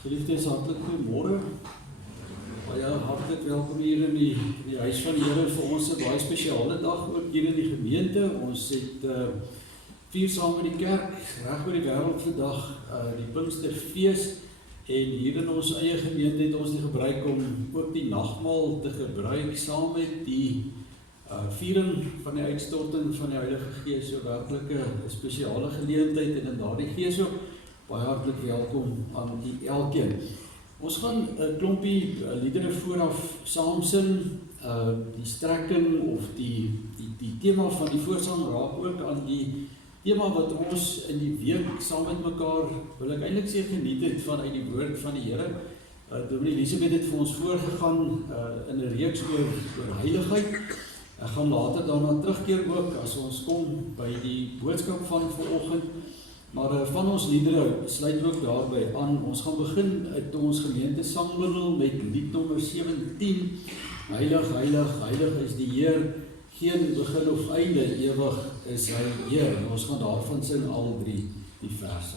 Geliefdes, hartlik goeiemôre. Baie hartlik welkom hier in die huis van die Here vir ons 'n baie spesiale dag ook hier in die gemeente. Ons het vier saam met die kerk reg oor die wêreld vandag die Pinksterfees en hier in ons eie gemeente het ons die gebruik om ook die nagmaal te gebruik saam met die viering van die uitstorting van die Heilige Gees. So werklik 'n spesiale geleentheid en in daardie gees ook baie hartlik welkom aan die elkeen. Ons gaan 'n klompie liedere vooraf saam sing, die strekking of die tema van die voorsang raak ook aan die tema wat ons in die week saam met mekaar, wil ek eintlik sê geniet het vanuit die woord van die Here. Dominee Elisabeth het vir ons voorgegaan in 'n reeks oor heiligheid. Ek gaan later daarna terugkeer ook as ons kom by die boodskap van vanoggend. Maar van ons liedere sluit ook daarby aan. Ons gaan begin uit ons gemeente sangbundel met lied nommer 17. Heilig, heilig, heilig is die Heer, geen begin of einde, ewig is hy Heer. En ons gaan daarvan sing al drie die verse.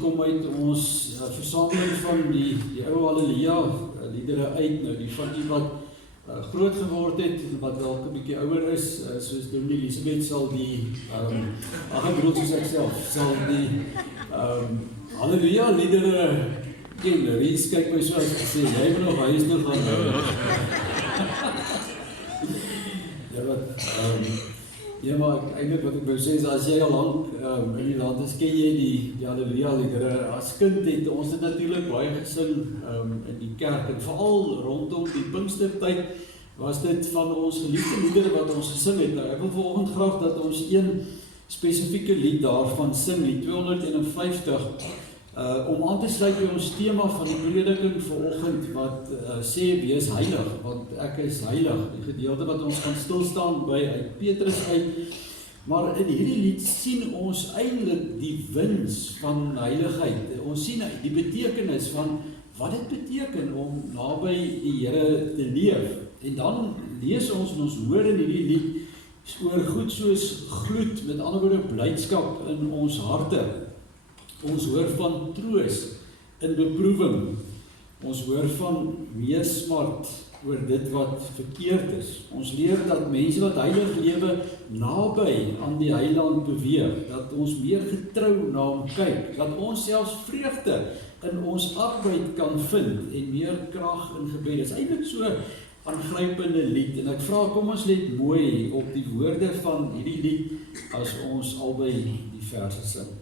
Kom uit ons versameling van die ou Halleluja liedere uit, nou die van die wat groot geword het, wat dalk 'n bietjie ouer is, soos Dominee Elisabeth sal die brood soos ek self, sal die Halleluja liedere ken. Ries kyk my so as gesê, jy moet nog huis toe gaan. Ja, wat ja, maar eintlik wat ek wou sê is, as jy al lank in die land is, ken jy die Halleluja liedere. As kind het ons dit natuurlik baie gesing in die kerk, en veral rondom die Pinkstertyd was dit van ons geliefde liedere wat ons gesing het. Nou, ek wil vanoggend graag dat ons een spesifieke lied daarvan sing, die 250, Om aan te sluit by ons tema van die prediking vanoggend wat sê wees heilig, want ek is heilig, die gedeelte wat ons gaan stilstaan by uit Petrus uit, maar in hierdie lied sien ons eintlik die wins van heiligheid, ons sien die betekenis van wat dit beteken om naby die Here te leef, en dan lees ons en ons hoor in hierdie lied oor goed soos gloed, met ander woorde blydskap in ons harte. Ons hoor van troos in beproewing. Ons hoor van meesmart oor dit wat verkeerd is. Ons leer dat mense wat heilig lewe naby aan die heiland beweeg, dat ons meer getrou na hom kyk, dat ons selfs vreugde in ons arbeid kan vind en meer krag in gebed. Dit is eintlik so aangrypende lied en ek vra kom ons let mooi op die woorde van hierdie lied as ons albei die verse sing.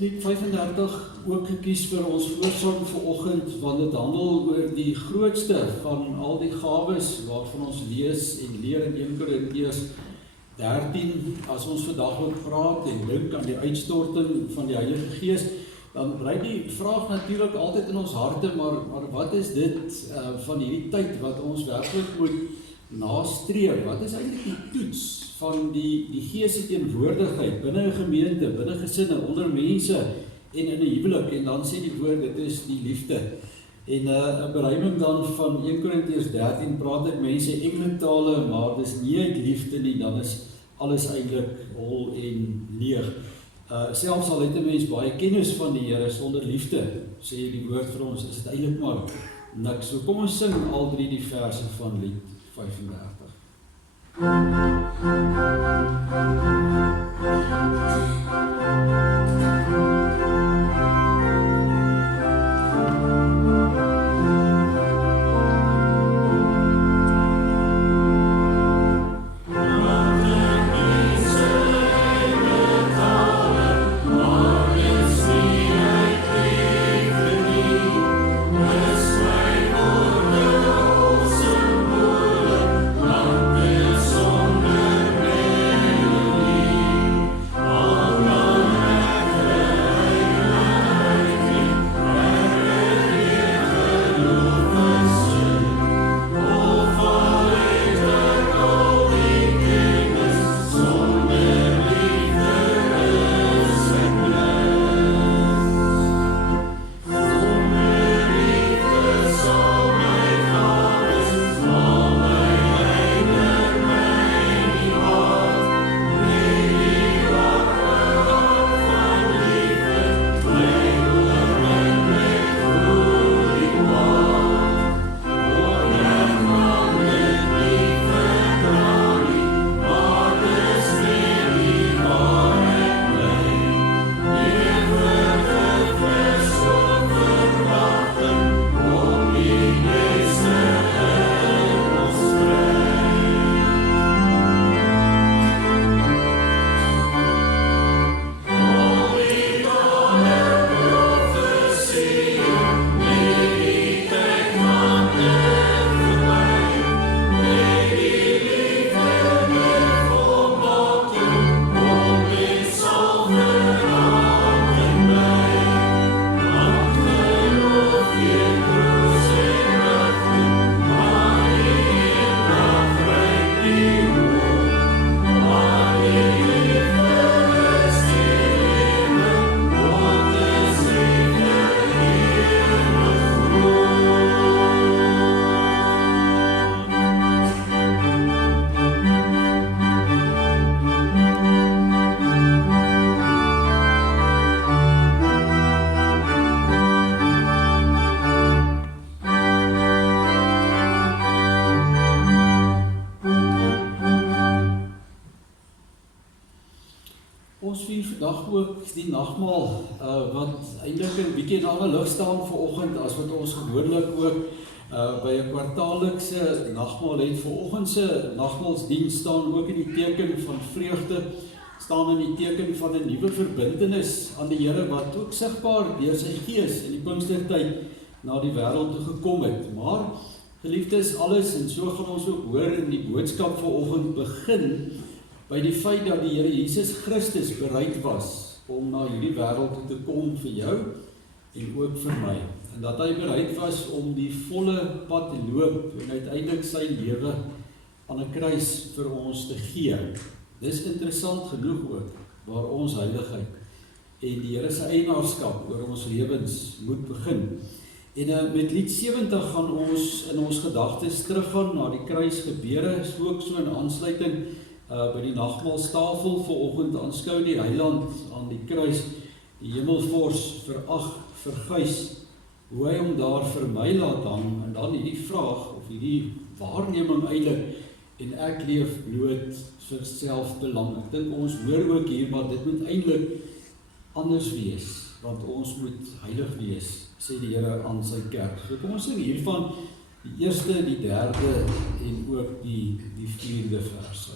Lied 35 ook gekies vir ons voorsang vanoggend, want dit handel oor die grootste van al die gawes waarvan ons lees en leer in 1 Korintiërs 13. As ons vandag ook praat en dink aan die uitstorting van die Heilige Gees, dan bly die vraag natuurlik altyd in ons harte, maar wat is dit van hierdie tyd wat ons werklik moet nastreef? Wat is eintlik die toets van die Gees se teenwoordigheid binne 'n gemeente, binne gesinne, onder mense en in 'n huwelik? En dan sê die woord, dit is die liefde. En 'n beruiming dan van 1 Korintiërs 13 praat dit mense engelentale, maar dis nie uit liefde nie, dan is alles eintlik hol en leeg. Selfs al het 'n mens baie kennis van die Here sonder liefde, sê die woord vir ons, is dit eintlik maar niks. So kom ons sing al drie die verse van lied 35. ook die nagmaal wat eintlik 'n bietjie in 'n ander lig staan vanoggend as wat ons gewoonlik ook by 'n kwartaallikse nagmaal het. Vanoggend se nagmaalsdiens staan ook in die teken van vreugde, staan in die teken van 'n nuwe verbintenis aan die Here wat ook sigbaar deur sy Gees in die Pinkstertyd na die wêreld toe gekom het. Maar geliefdes, alles en so gaan ons ook hoor in die boodskap vanoggend begin by die feit dat die Here Jesus Christus bereid was om na hierdie wêreld toe te kom vir jou en ook vir my. En dat hy bereid was om die volle pad te loop en uiteindelik sy lewe aan 'n kruis vir ons te gee. Dis interessant genoeg ook waar ons heiligheid en die Here se eienaarskap oor ons lewens moet begin. En met lied 70 gaan ons in ons gedagtes teruggaan na die kruisgebeure, ook so in aansluiting by die nagmaalstafel vanoggend aanskou die Heiland aan die kruis, die Hemelvors verag, verguis, hoe hy hom daar vir my laat hang, en dan hierdie vraag, of hierdie waarneming eintlik, en ek leef bloot vir selfbelang. Ek dink ons hoor ook hier, maar dit moet eintlik anders wees, want ons moet heilig wees, sê die Here aan sy kerk. So kom ons sing hiervan die eerste, die derde en ook die vierde verse.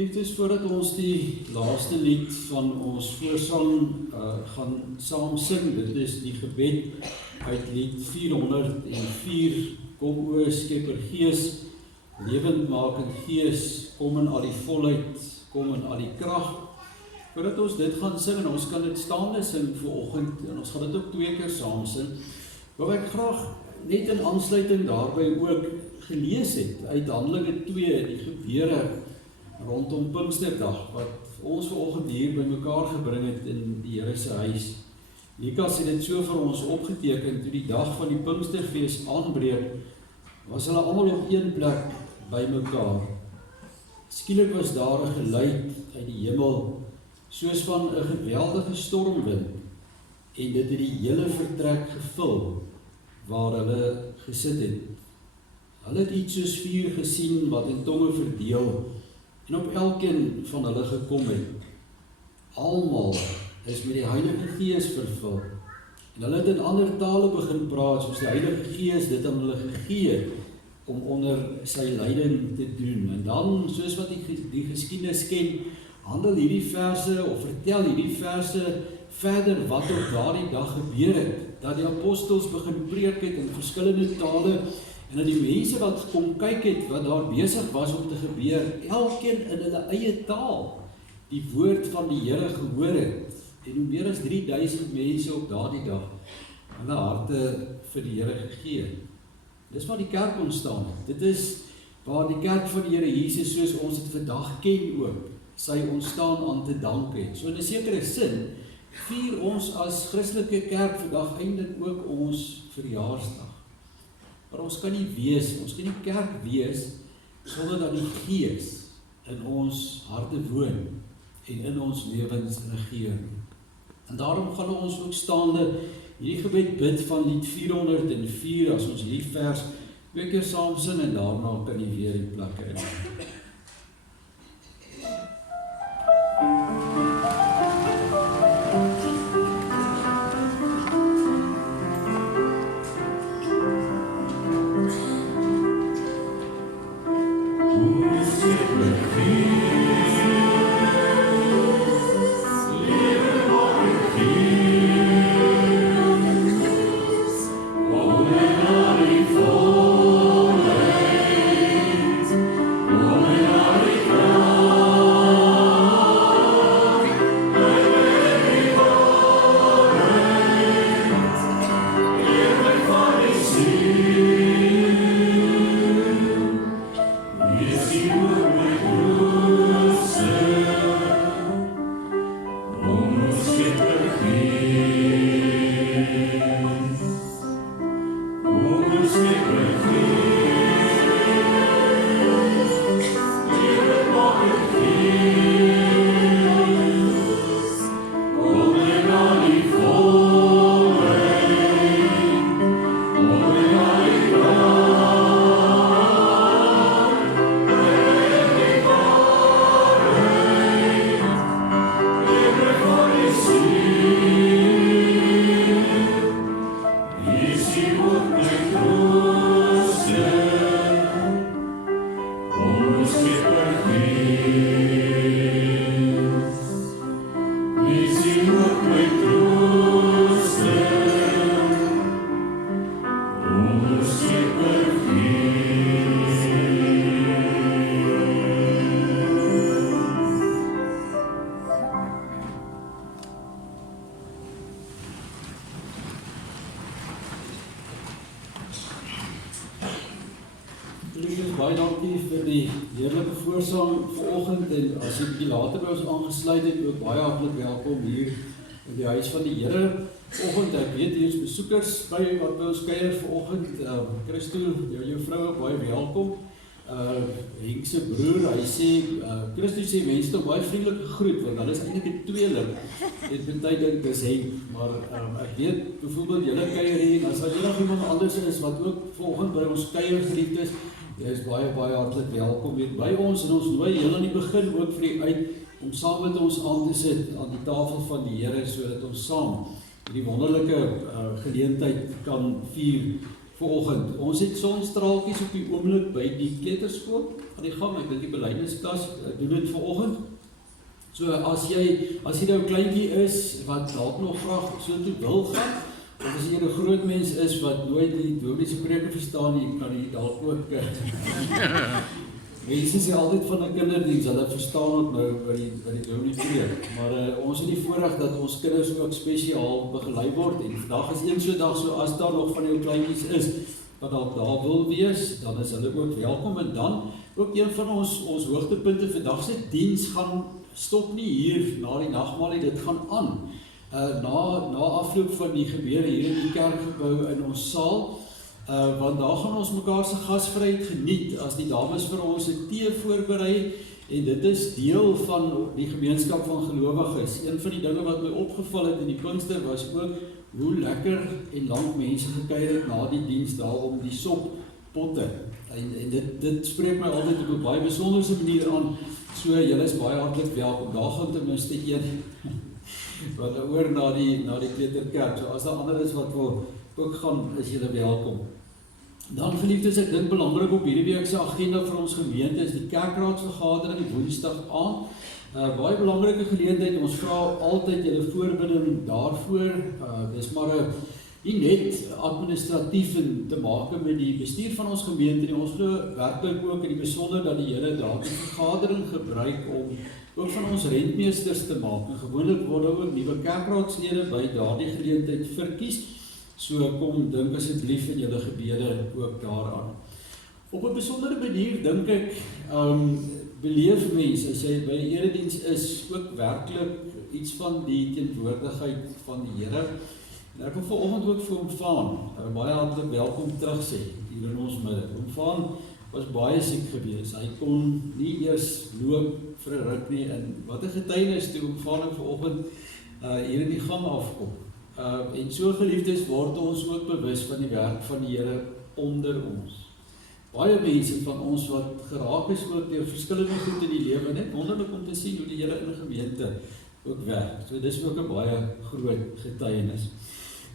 Liefdes, voordat ons die laaste lied van ons voorsang gaan saam sing, dit is die gebed uit lied 404, kom o Skepper Gees, lewendmakend Gees, kom in al die volheid, kom in al die krag. Voordat ons dit gaan sing, en ons kan dit staande sing vanoggend, en ons gaan dit ook 2 keer saam sing, wil ek graag net in aansluiting daarby ook gelees het, uit Handelinge 2, die gebeure rondom Pinksterdag, wat ons vanoggend hier by mekaar gebring het in die Here se huis. Lukas het dit so vir ons opgeteken, toe die dag van die Pinksterfees aanbreek, was hulle almal op een plek by mekaar. Skielik was daar 'n geluid uit die hemel, soos van 'n geweldige stormwind, en dit het die hele vertrek gevul, waar hulle gesit het. Hulle het iets soos vuur gesien, wat in tonge verdeel, en op elkeen van hulle gekom het. Almal is met die Heilige Gees vervul, En hulle het in ander tale begin praat, soos die Heilige Gees dit aan hulle gegee het, om onder sy leiding te doen. En dan, soos wat die geskiedenis ken, handel hierdie verse, of vertel hierdie verse verder wat op daardie dag gebeur het, dat die apostels begin preek het in verskillende tale, en dat die mense wat kom kyk het, wat daar besig was om te gebeur, elkeen in hulle eie taal, die woord van die Here gehoor het, en hoe meer as 3000 mense op daardie dag, hulle harte vir die Here gegee. Dis waar die kerk ontstaan het. Dit is waar die kerk van die Here Jesus, soos ons het vandag ken ook, sy ontstaan aan te dank het. So in 'n sekere sin, vier ons as Christelike kerk vandag eintlik ook ons verjaarsdag. Maar ons kan nie kerk wees, sonder dat die Gees in ons harte woon, en in ons lewens regeer. En daarom gaan ons ook staande hierdie gebed bid van lied 404, as ons hierdie vers twee keer saam sing, en daarna kan jy weer die plekke in. Baie dankie vir die heerlike voorsang vanoggend, en as jy 'n bietjie later by ons aangesluit het, ook baie hartlik welkom hier in die huis van die Here. Vanoggend, ek weet hier is besoekers by wat by ons kuier vanoggend. Christo, jou vrou, baie welkom. Henk se broer, hy sê, Christo sê mense nog baie vriendelik gegroet, want hulle is eintlik 'n tweeling. En baie dink dis Henk, maar ek weet byvoorbeeld julle kuier hier, as daar nog iemand anders is wat ook vanoggend by ons kuier geliefd is, jy is baie hartlik welkom hier by ons, en ons nooi heel aan die begin ook vir u uit om saam met ons aan te sit aan die tafel van die Here, sodat ons saam hierdie wonderlike geleentheid kan vier vanoggend. Ons het sonstraaltjies op die oomblik by die kleuterskool aan die gang. Ek dink die belydensklas doen dit vanoggend. So as jy nou 'n kleintjie is wat dalk nog graag so toe wil gaan, of as jy 'n groot mens is wat nooit die dominee se preke verstaan nie, kan jy dalk ook mense sê altyd van 'n kinderdiens, hulle verstaan ook nou wat die dominee preek. Maar ons het die voorreg dat ons kinders ook spesiaal begelei word, en vandag is een so dag, so as daar nog van jou kleintjies is wat dalk daar wil wees, dan is hulle ook welkom. En dan ook een van ons hoogtepunte vandag se diens gaan stop nie hier na die nagmaal nie, dit gaan aan. Na afloop van die gebeure hier in die kerkgebou in ons saal, want daar gaan ons mekaar se gasvryheid geniet as die dames vir ons 'n tee voorberei, en dit is deel van die gemeenskap van gelowiges. Een van die dinge wat my opgeval het in die Pinkster was ook hoe lekker en lank mense gekuier het na die diens daar om die soppotte. En dit spreek my altyd op 'n baie besonderse manier aan. So julle is baie hartlik welkom. Daar gaan ten minste wat oor na die Kleuterkerk. So as daar ander is wat wil ook gaan, is julle welkom. Dan geliefdes, ek dink belangrik op hierdie week se agenda vir ons gemeente is die kerkraadsvergadering die Woensdag aand. Baie belangrike geleentheid, ons vra altyd julle voorbinding daarvoor. Dis maar nie net administratief te maak met die bestuur van ons gemeente nie. Ons glo werklik ook in die besonder dat die Here daardie vergadering gebruik om ook van ons rentmeesters te maak. En gewoonlik word ook nuwe kerkraadslede by daardie geleentheid verkies. So kom dink asseblief in julle gebede ook daaraan. Op 'n besondere manier dink ek beleef mense as jy by 'n erediens is ook werklik iets van die teenwoordigheid van die Here. En ek wil vanoggend ook vir hom Vaan baie hartlik welkom terug sê hier in ons midde. Hom Vaan was baie siek gewees. Hy kon nie eers loop vir 'n ruk nie. En wat 'n getuienis toe hom Vaan vanoggend hier in die gang afkom. En so geliefdes word ons ook bewus van die werk van die Here onder ons. Baie mense van ons wat geraak is ook deur verskillende goed in die lewe, net wonderlik om te sien hoe die Here in 'n gemeente ook werk. So dis ook 'n baie groot getuienis.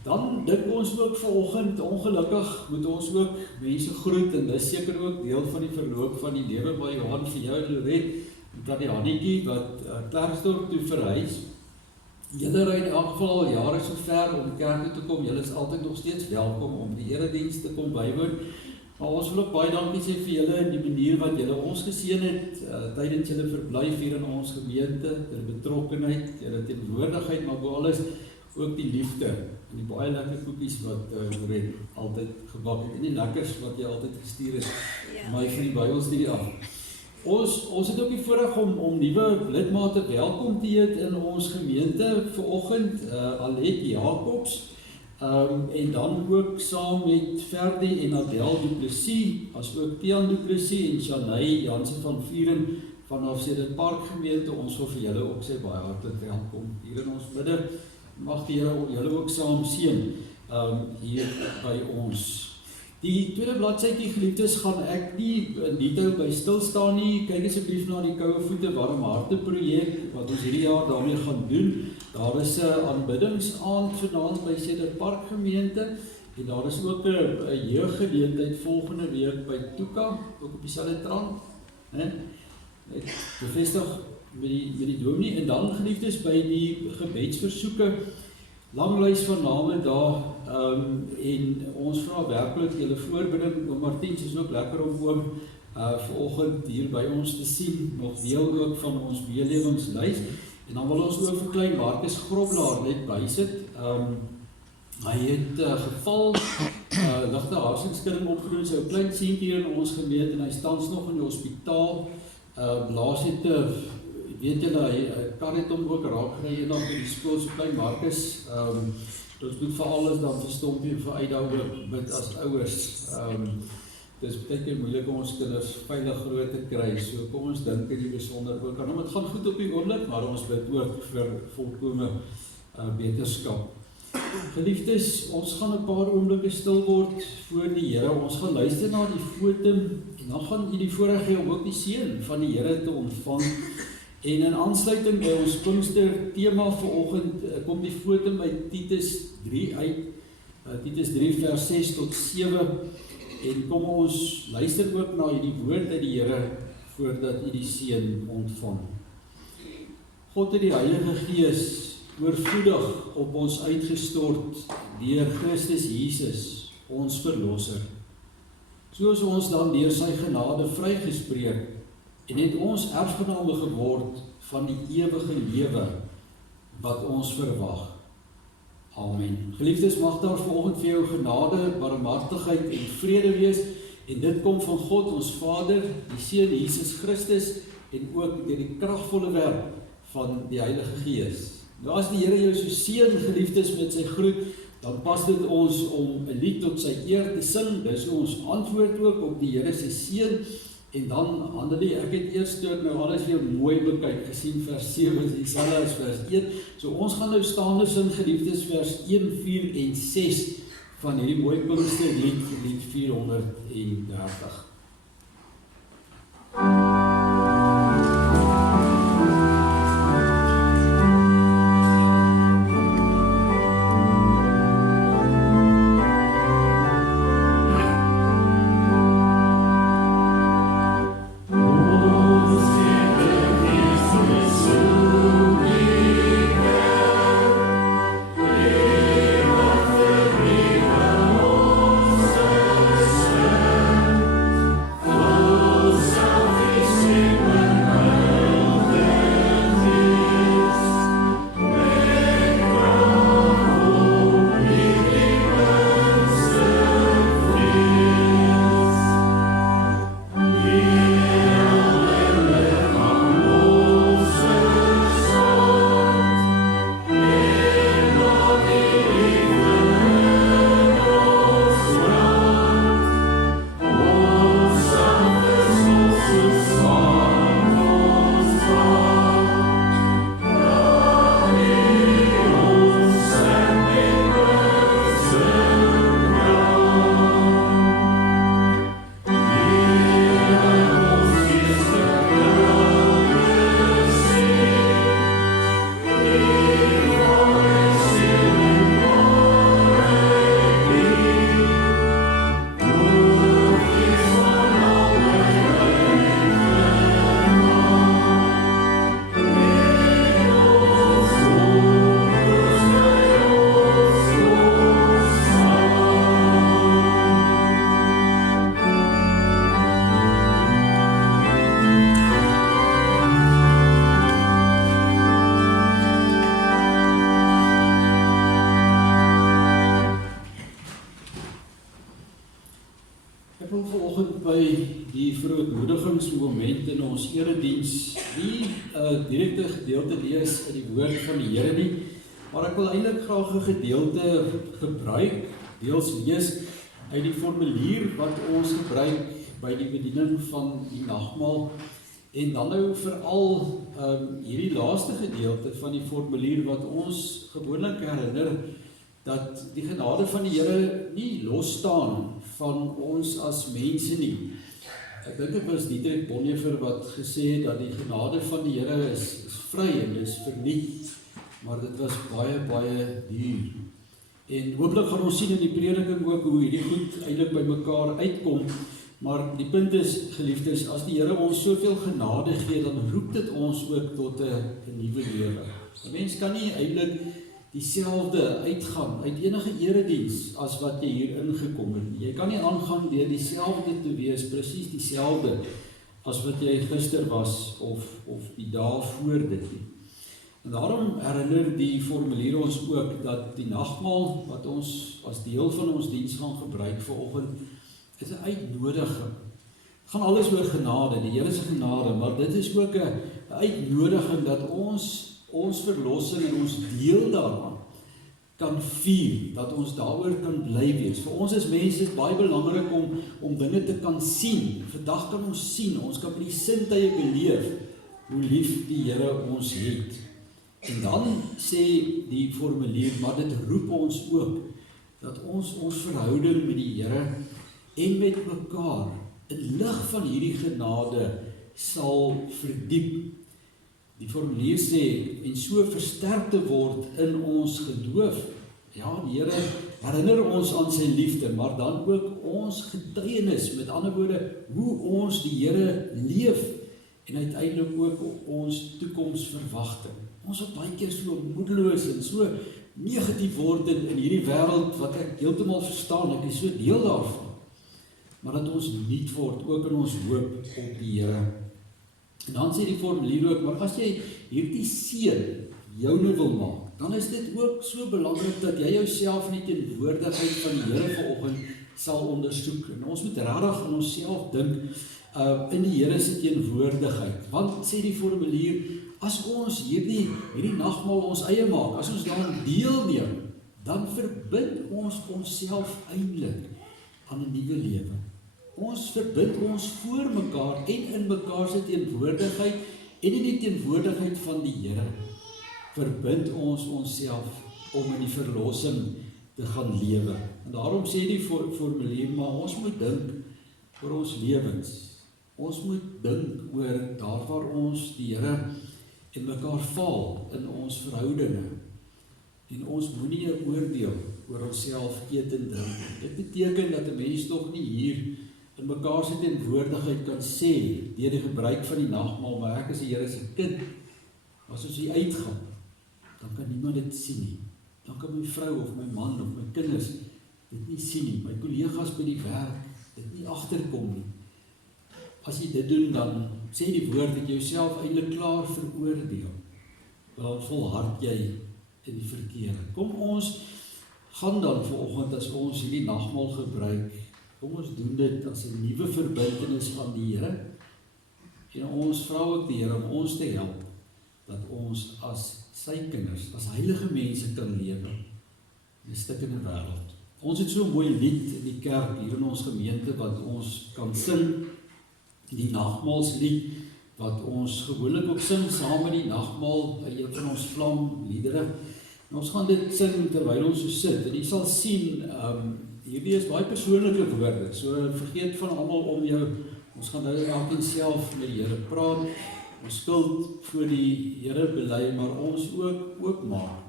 Dan dink ons ook vanoggend, ongelukkig moet ons ook mense groet en dis seker ook deel van die verloop van die lewe by Johan vir jou Loret en Tannie Hannetjie wat Klerksdorp toe verhuis. Julle ry in elk geval al jare so ver om kerk toe te kom, julle is altyd nog steeds welkom om die erediens te kom bywoon. Maar ons wil ook baie dankie sê vir julle en die manier wat julle ons geseën het tydens julle verblyf hier in ons gemeente, julle betrokkenheid, julle teenwoordigheid, maar bo alles ook die liefde en die baie lekker koekies wat Loret altyd gebak het en die lekkers wat jy altyd gestuur het my vir die Bybelstudie af. Ons het ook die voorreg om nuwe lidmate welkom te heet in ons gemeente vanoggend, Alet Jacobs, en dan ook saam met Ferdi en Adel Du Plessis, as ook Tian Du Plessis en Shanay Jansen van Vieren vanaf Cedar Park gemeente. Ons wil vir julle ook sê baie hartlik welkom hier in ons midde. Mag die Here julle ook saam seën hier by ons. Die tweede bladsytjie geliefdes gaan ek nie in detail by stil staan nie. Kyk asseblief na die Koue Voete Warm Harte projek wat ons hierdie jaar daarmee gaan doen. Daar is 'n aanbiddingsaand vanaand by Cedar Park gemeente en daar is ook 'n jeuggeleentheid volgende week by Tuka, ook op dieselfde trant, né? Ek bevestig met die dominee en dan geliefdes by die gebedsversoeke. Lang lys van name daar en ons vra werklik julle voorbinding. Oom Martiens is ook lekker om vanoggend hier by ons te sien, nog deel ook van ons meelewingslys. En dan wil ons ook vir klein Marcus Groblaar net bysit. Hy het geval, ligte hartskinskudding opgedoen, sy 'n klein seentjie hier in ons gemeente en hy tans nog in die hospitaal. Laas het weet julle, hy kan het hom ook raak gekry eendag by die skool, so klein Marcus. Ons moet vir alles dan vir Stompie en vir Uitdauer bid as ouers. Dis baie keer moeilik om ons kinders veilig groot te kry, so kom ons dink in die besonder ook aan hom. Dit gaan goed op die oomblik, maar ons bid ook vir volkome beterskap. Geliefdes, ons gaan 'n paar oomblikke stil word voor die Here. Ons gaan luister na die fotum en dan gaan jy die voorreg hê om ook die seën van die Here te ontvang. En in aansluiting by ons Pinkster tema vanoggend kom die fotum by Titus 3 uit. Titus 3 vers 6 tot 7. En kom ons luister ook na hierdie woord uit die Here voordat u die seën ontvang. God het die Heilige Gees oorvloedig op ons uitgestort deur Christus Jesus, ons verlosser. Soos ons dan deur sy genade vrygespreek en het ons erfgename geword van die ewige lewe wat ons verwag. Amen. Geliefdes, mag daar vanoggend vir jou genade, barmhartigheid en vrede wees en dit kom van God ons Vader, die Seun Jesus Christus en ook deur die kragvolle werk van die Heilige Gees. Nou as die Here jou so seën, geliefdes, met sy groet, dan pas dit ons om 'n lied tot sy eer te sing. Dis ons antwoord ook op die Here se seën. En dan, Handelie, ek het eers toe nou alles weer mooi bekyk, gesien vers 7, dieselfde as vers 1. So ons gaan nou staande sing, geliefdes, vers 1, 4 en 6 van hierdie mooi Pinksterlied, lied 430. die verootmoedigingsmoment in ons erediens nie direkte gedeelte lees uit die woord van die Here nie, maar ek wil eintlik graag 'n gedeelte gebruik, deels lees uit die formulier wat ons gebruik by die bediening van die nagmaal, en dan nou veral hierdie laaste gedeelte van die formulier wat ons gewoonlik herinner dat die genade van die Here nie los staan van ons as mense nie. Ek dink dit was Dietrich Bonhoeffer wat gesê het dat die genade van die Here is vry en is verniet, maar dit was baie, baie duur. En hooplik gaan ons sien in die prediking ook hoe hierdie goed eintlik by mekaar uitkom, maar die punt is, geliefdes, as die Here ons soveel genade gee, dan roep dit ons ook tot 'n nuwe lewe. 'n Mens kan nie eintlik dieselfde uitgaan uit enige erediens as wat jy hier ingekom het. Jy kan nie aangaan deur dieselfde te wees, presies dieselfde as wat jy gister was of die dae voor dit nie. En daarom herinner die formulier ons ook dat die nagmaal wat ons as deel van ons diens gaan gebruik vanoggend is 'n uitnodiging. Het gaan alles oor genade, die Here se genade, maar dit is ook 'n uitnodiging dat ons verlossing en ons deel daaraan kan vier, dat ons daaroor kan bly wees. Vir ons as mense is baie belangrik om dinge te kan sien. Vandag kan ons sien, ons kan met die sintuie beleef hoe lief die Here ons het. En dan sê die formulier, maar dit roep ons ook dat ons verhouding met die Here en met mekaar in lig van hierdie genade sal verdiep. Die formulier sê, en so versterk te word in ons geloof. Ja, die Here herinner ons aan sy liefde, maar dan ook ons getuienis, met ander woorde, hoe ons die Here leef, en uiteindelik ook ons toekomsverwagting. Ons wat baie keer so moedeloos en so negatief word in hierdie wêreld, wat ek heeltemal verstaan, ek is so deel daarvan, maar dat ons nuut word, ook in ons hoop op die Here. En dan sê die formulier ook, maar as jy hierdie seën joune wil maak, dan is dit ook so belangrik dat jy jouself in die teenwoordigheid van die Here vanoggend sal ondersoek. En ons moet regtig aan onsself dink in die Here se teenwoordigheid. Want sê die formulier, as ons hierdie nagmaal ons eie maak, as ons daaraan deelneem, dan verbind ons onsself eintlik aan 'n nuwe lewe. Ons verbind ons voor mekaar en in mekaar se teenwoordigheid en in die teenwoordigheid van die Here. Verbind ons onsself om in die verlossing te gaan lewe. En daarom sê die formulier, maar ons moet dink oor ons lewens. Ons moet dink oor daar waar ons die Here en mekaar faal in ons verhoudinge. En ons moenie 'n oordeel oor onsself eet en drink. Dit beteken dat 'n mens tog nie hier in mekaar se teenwoordigheid kan sê, deur die gebruik van die nagmaal, maar ek is die Here se kind. As ons hier uitgaan, dan kan niemand dit sien nie. Dan kan my vrou of my man of my kinders dit nie sien nie. My kollegas by die werk dit nie agterkom nie. As jy dit doen, dan sê die woord dat jy jouself eintlik klaar veroordeel. Dan volhard jy in die verkeerde. Kom ons gaan dan vanoggend as ons hierdie nagmaal gebruik, kom ons doen dit as 'n nuwe verbintenis van die Here. En ons vra ook die Here om ons te help dat ons as sy kinders, as heilige mense kan lewe in 'n stikkende wêreld. Ons het so 'n mooi lied in die kerk hier in ons gemeente wat ons kan sing, die nagmaalslied wat ons gewoonlik ook sing saam met die nagmaal, een van ons vlamliedere. En ons gaan dit sing terwyl ons so sit. En jy sal sien, hierdie is baie persoonlike woorde, so vergeet van almal om jou. Ons gaan nou elkeen self met die Here praat, ons skuld voor die Here bely, maar ons ook maak,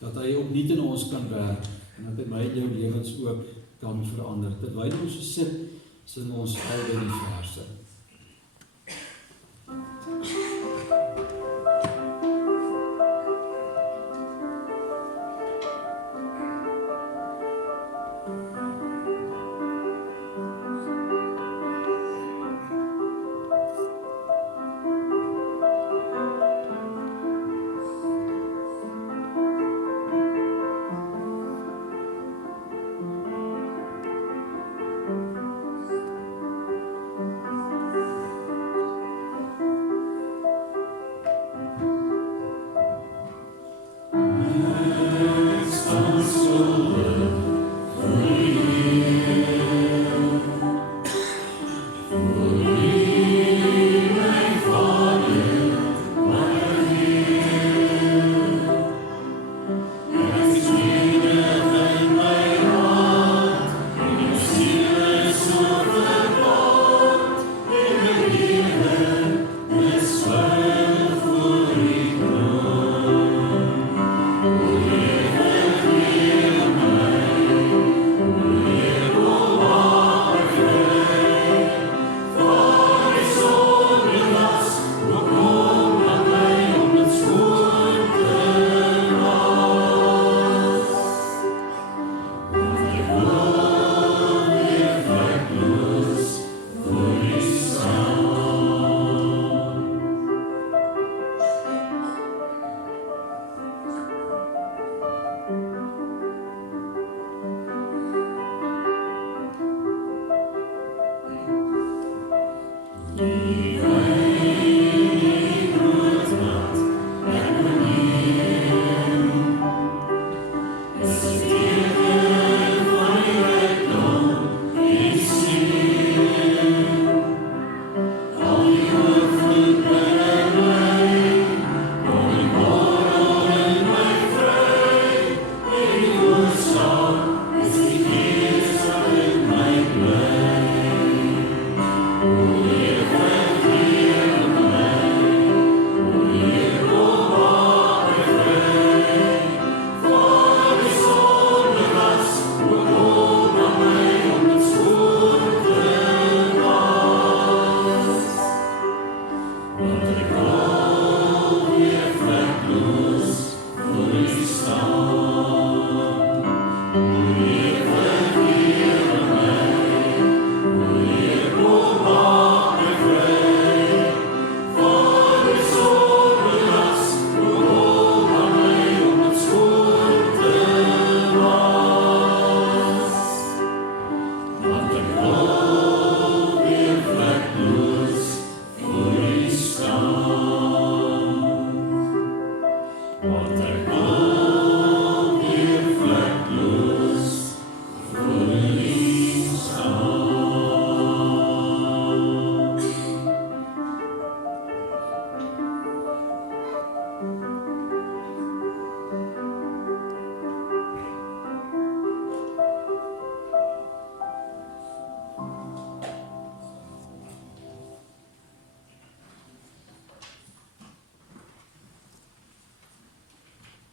dat hy opnuut in ons kan werk, en dat hy my en jou lewens ook kan verander. Terwyl ons so sit, sing ons albei die verse.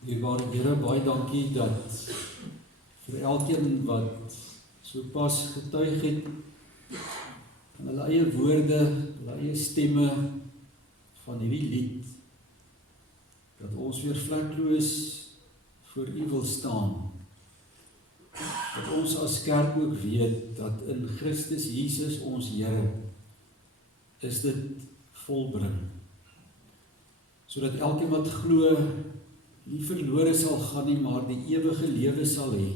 Dierbare Here, baie dankie dat vir elkeen wat so pas getuig het van hulle eie woorde, hulle eie stemme van hierdie lied, dat ons weer vlekloos voor U wil staan. Dat ons as kerk ook weet dat in Christus Jesus ons Here is dit volbring. Sodat elkeen wat glo nie verlore sal gaan nie, maar die ewige lewe sal hê.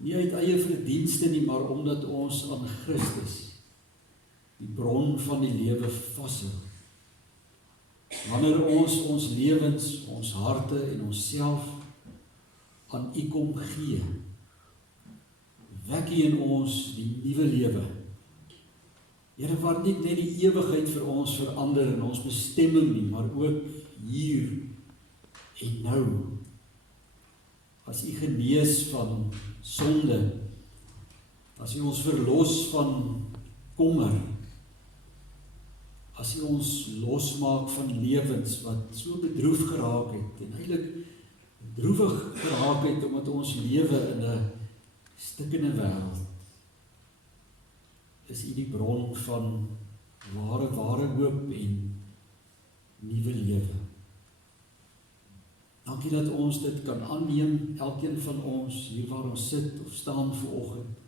Nie uit eie verdienste nie, maar omdat ons aan Christus, die bron van die lewe, vashou. Wanneer ons lewens, ons harte en ons self aan U kom gee, wek U in ons die nuwe lewe. Here, wat nie net die ewigheid vir ons verander in ons bestemming nie, maar ook hier en nou. As U genees van sonde, as U ons verlos van kommer, as U ons losmaak van lewens wat so bedroef geraak het, en eintlik bedroevig geraak het, omdat ons lewe in 'n stikkende wêreld, is U die bron van ware hoop en nuwe lewe. Dankie dat ons dit kan aanneem, elkeen van ons, hier waar ons sit of staan vanoggend,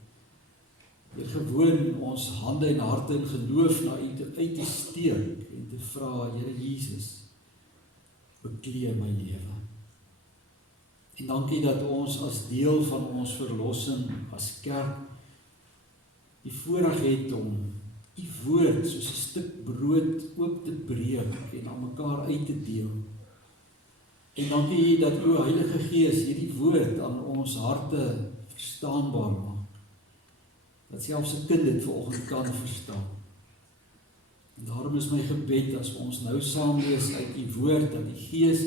weer gewoon ons hande en harte in geloof na U uit te steek en te vra, Here Jesus, beklee my lewe. En dankie dat ons as deel van ons verlossing as kerk die voorreg het om U woord soos 'n stuk brood oop te breek en aan mekaar uit te deel. En dankie dat U Heilige Gees hierdie woord aan ons harte verstaanbaar maak. Dat selfs 'n kind dit vanoggend kan verstaan. En daarom is my gebed as ons nou saam lees uit U woord, dat die Gees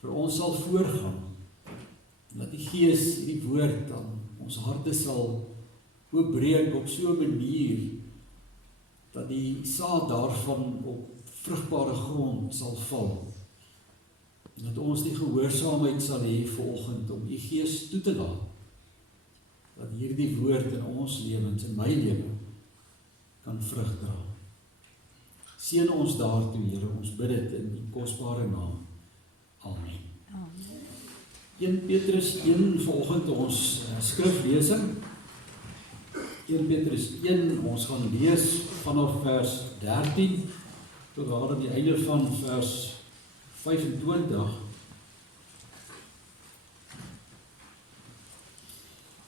vir ons sal voorgaan. En dat die Gees hierdie woord aan ons harte sal oopbreek op so 'n manier dat die saad daarvan op vrugbare grond sal val. En dat ons die gehoorsaamheid sal hê vanoggend om U Gees toe te laat. Dat hierdie woord in ons lewens, in my lewe, kan vrug dra. Seën ons daartoe, Here, ons bid dit in U kosbare naam. Amen. 1 Petrus 1 vanoggend ons skriflesing. 1 Petrus 1, ons gaan lees vanaf vers 13 tot aan die einde van vers 25.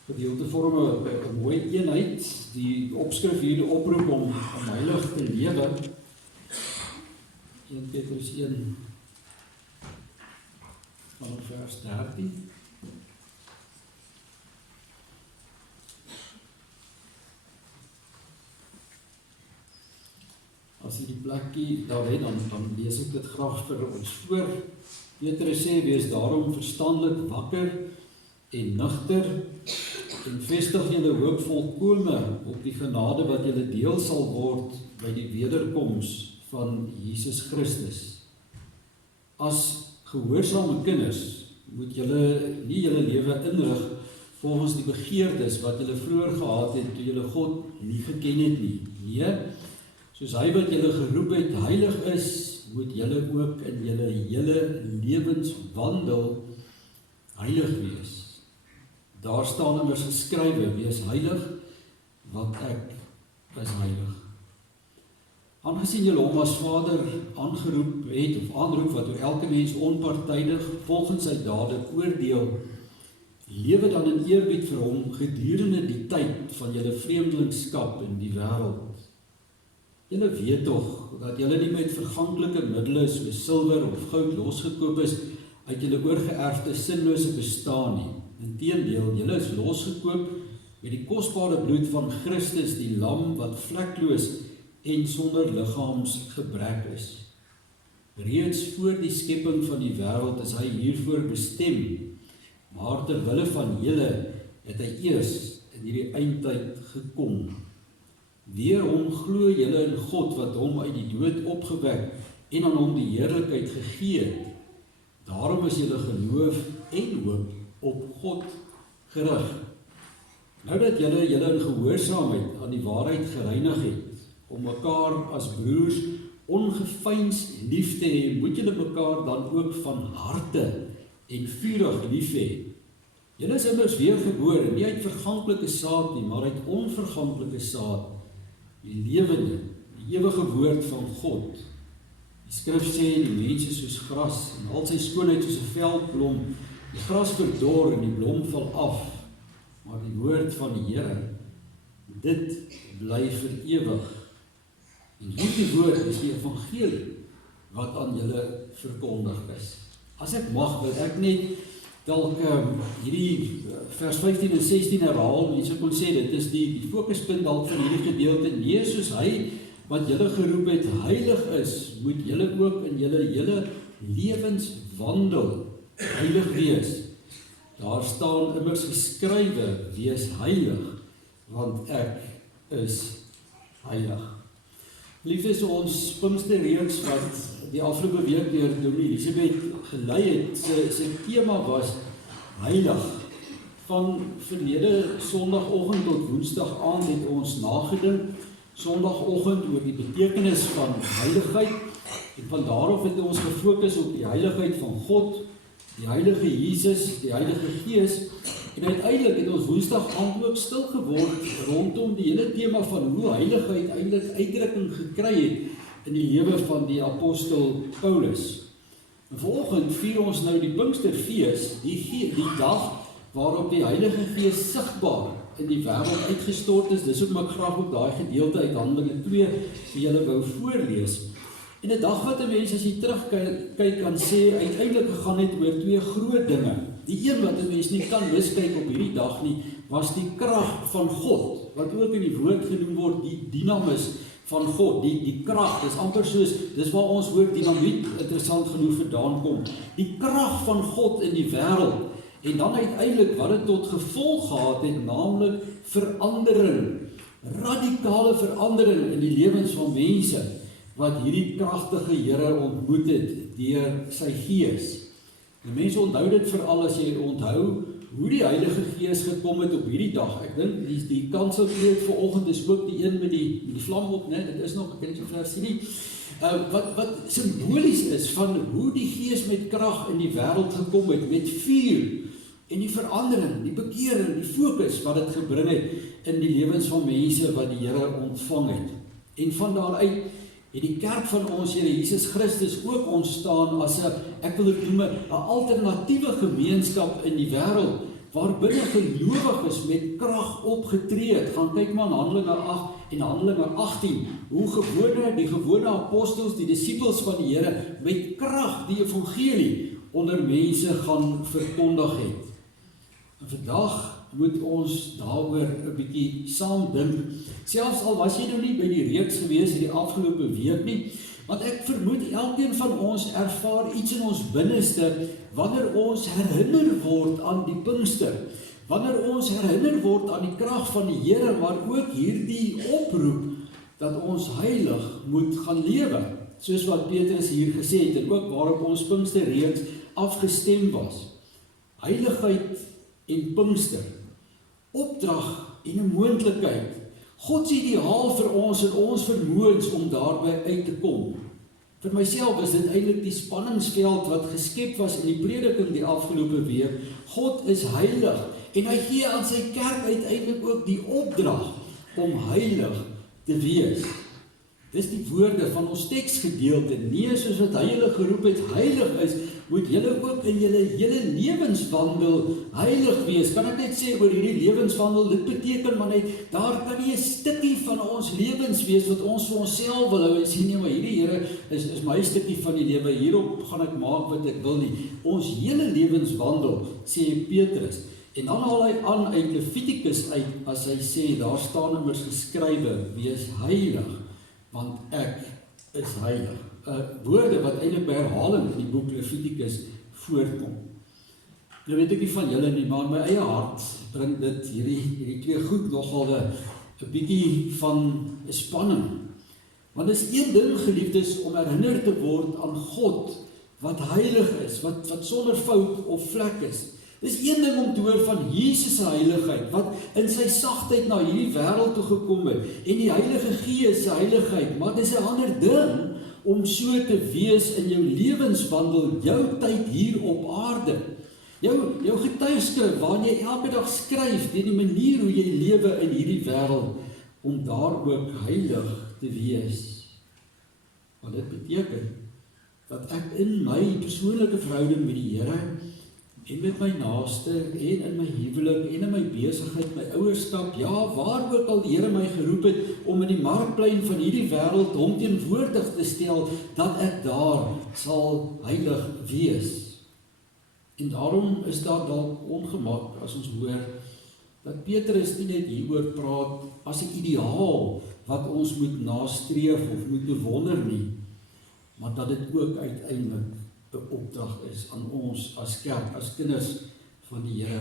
Gedeelte vorm 'n mooi eenheid, die opskrif hier die oproep om heilig te lewe. 1 Petrus 1 vanaf vers 13. As jy die plekkie daar het, dan lees ek dit graag vir ons voor. Petrus sê, wees daarom verstandelik wakker en nugter, en vestig julle hoop volkome op die genade wat julle deel sal word by die wederkoms van Jesus Christus. As gehoorsame kinders moet julle nie julle lewe inrig volgens die begeertes wat julle vroeër gehad het toe julle God nie geken het nie. Nee, soos hy wat julle geroep het heilig is, moet julle ook in julle hele lewenswandel heilig wees. Daar staan immers geskrywe, wees heilig, want ek is heilig. Aangesien julle hom as Vader aangeroep het, of aanroep wat oor elke mens onpartydig volgens sy dade oordeel, lewe dan in eerbied vir hom gedurende die tyd van julle vreemdelingskap in die wêreld. Julle weet tog dat julle nie met verganklike middele soos silwer of goud losgekoop is uit julle oorgeerfde sinlose bestaan nie. Inteendeel, julle is losgekoop met die kosbare bloed van Christus, die lam wat vlekloos en sonder liggaamsgebrek is. Reeds voor die skepping van die wêreld is hy hiervoor bestem, maar ter wille van julle het hy eers in hierdie eindtyd gekom. Deur hom glo julle in God wat hom uit die dood opgewek en aan hom die heerlikheid gegee het. Daarom is julle geloof en hoop op God gerig. Nou dat julle in gehoorsaamheid aan die waarheid gereinig het, om mekaar as broers ongeveins lief te hê, moet julle mekaar dan ook van harte en vurig lief hê. Julle is immers weergebore, nie uit verganklike saad nie, maar uit onverganklike saad, die lewende, die ewige woord van God. Die skrif sê, die mens is soos gras, en al sy skoonheid soos 'n veldblom, die gras verdor en die blom val af, maar die woord van die Here, dit bly vir ewig. En hierdie woord is die evangelie wat aan julle verkondig is. As ek mag, wil ek net dalk hierdie vers 15 en 16 herhaal, mense kon sê, dit is die fokuspunt dalk van hierdie gedeelte. Nee, soos hy wat julle geroep het, heilig is, moet julle ook in julle hele lewenswandel heilig wees. Daar staan immers geskrywe, wees heilig, want ek is heilig. Liefdes, ons Pinksterreeks wat die afgelope week deur Dominee Elisabeth gelei het, sy tema was heilig. Van verlede Sondagoggend tot Woensdag aand het ons nagedink, Sondagoggend oor die betekenis van heiligheid, en van daarop het ons gefokus op die heiligheid van God, die Heilige Jesus, die Heilige Gees, en uiteindelik het ons Woensdag aand ook stil geword rondom die hele tema van hoe heiligheid eintlik uitdrukking gekry het in die lewe van die apostel Paulus. En vanoggend vier ons nou die Pinksterfees, die dag waarop die Heilige Gees sigbaar in die wêreld uitgestort is. Dis ook ek graag op daai gedeelte uit Handelinge 2 vir julle wou voorlees. En 'n dag wat 'n mens as jy terugkyk kan sê, uiteindelik gegaan het oor twee groot dinge. Die een wat 'n mens nie kan miskyk op hierdie dag nie, was die krag van God, wat ook in die woord genoem word, die dynamis van God, die krag, dis amper soos, dis waar ons woord dynamiet interessant genoeg vandaan kom, die krag van God in die wêreld, en dan uiteindelik wat dit tot gevolg gehad het, naamlik verandering, radikale verandering in die lewens van mense, wat hierdie kragtige Here ontmoet het deur sy Gees. En mense onthou dit veral as jy onthou hoe die Heilige Gees gekom het op hierdie dag. Ek dink die kanselpreek vanoggend is ook die een met die vlam op, né? Dit is nog, ek weet nie so ver sien nie. Wat simbolies is van hoe die Gees met krag in die wêreld gekom het, met vuur en die verandering, die bekering, die fokus wat dit gebring het in die lewens van mense wat die Here ontvang het. En van daaruit het die kerk van ons Here Jesus Christus ook ontstaan as 'n, ek wil dit noem, 'n alternatiewe gemeenskap in die wêreld, waar binne gelowiges met krag opgetree het. Gaan kyk maar in Handelinge 8 en Handelinge 18, hoe die gewone apostels, die disippels van die Here, met krag die evangelie onder mense gaan verkondig het. En vandag moet ons daaroor 'n bietjie saam dink. Selfs al was jy nou nie by die reeks gewees in die afgelope week nie, want ek vermoed elkeen van ons ervaar iets in ons binneste wanneer ons herinner word aan die Pinkster, wanneer ons herinner word aan die krag van die Here, maar ook hierdie oproep dat ons heilig moet gaan lewe, soos wat Petrus hier gesê het, en ook waarop ons Pinksterreeks afgestem was. Heiligheid en Pinkster, opdrag en 'n moontlikheid. God sê die haal vir ons en ons vermoëns om daarby uit te kom. Vir myself is dit eintlik die spanningsveld wat geskep was in die prediking die afgelope week. God is heilig en hy gee aan sy kerk uiteindelik ook die opdrag om heilig te wees. Dis die woorde van ons teksgedeelte. Nee, soos wat hy julle geroep het, heilig is, moet julle ook in julle hele lewenswandel heilig wees. Kan ek net sê oor hierdie lewenswandel, dit beteken maar net, daar kan nie 'n stukkie van ons lewens wees wat ons vir onsself wil hou en sê, nee, maar hierdie Here is my stukkie van die lewe, hierop gaan ek maak wat ek wil nie. Ons hele lewenswandel, sê Petrus. En dan haal hy aan uit Levitikus uit, as hy sê, daar staan immers geskrywe, wees heilig, want ek is heilig. Woorde wat eintlik by herhaling in die boek Levitikus voorkom. Nou weet ek nie van julle nie, maar in my eie hart bring dit hierdie twee goed nogal 'n bietjie van 'n spanning. Want is een ding, geliefdes, om herinner te word aan God wat heilig is, wat sonder fout of vlek is. Dis een ding om te hoor van Jesus se heiligheid, wat in sy sagtheid na hierdie wêreld toe gekom het, en die Heilige Gees se heiligheid, maar dis 'n ander ding om so te wees in jou lewenswandel, jou tyd hier op aarde. Jou getuigskrif, waarin jy elke dag skryf, deur die manier hoe jy lewe in hierdie wêreld, om daar ook heilig te wees. Wat dit beteken, dat ek in my persoonlike verhouding met die Here, en met my naaste, en in my huwelik, en in my besigheid, my ouerskap, ja, waar ook al die Here my geroep het, om in die markplein van hierdie wêreld hom teenwoordig te stel, dat ek daar sal heilig wees. En daarom is daar dalk ongemak as ons hoor, dat Petrus nie net hieroor praat as 'n ideaal, wat ons moet nastreef of moet bewonder nie, maar dat dit ook uiteindelik 'n opdrag is aan ons as kerk, as kinders van die Here.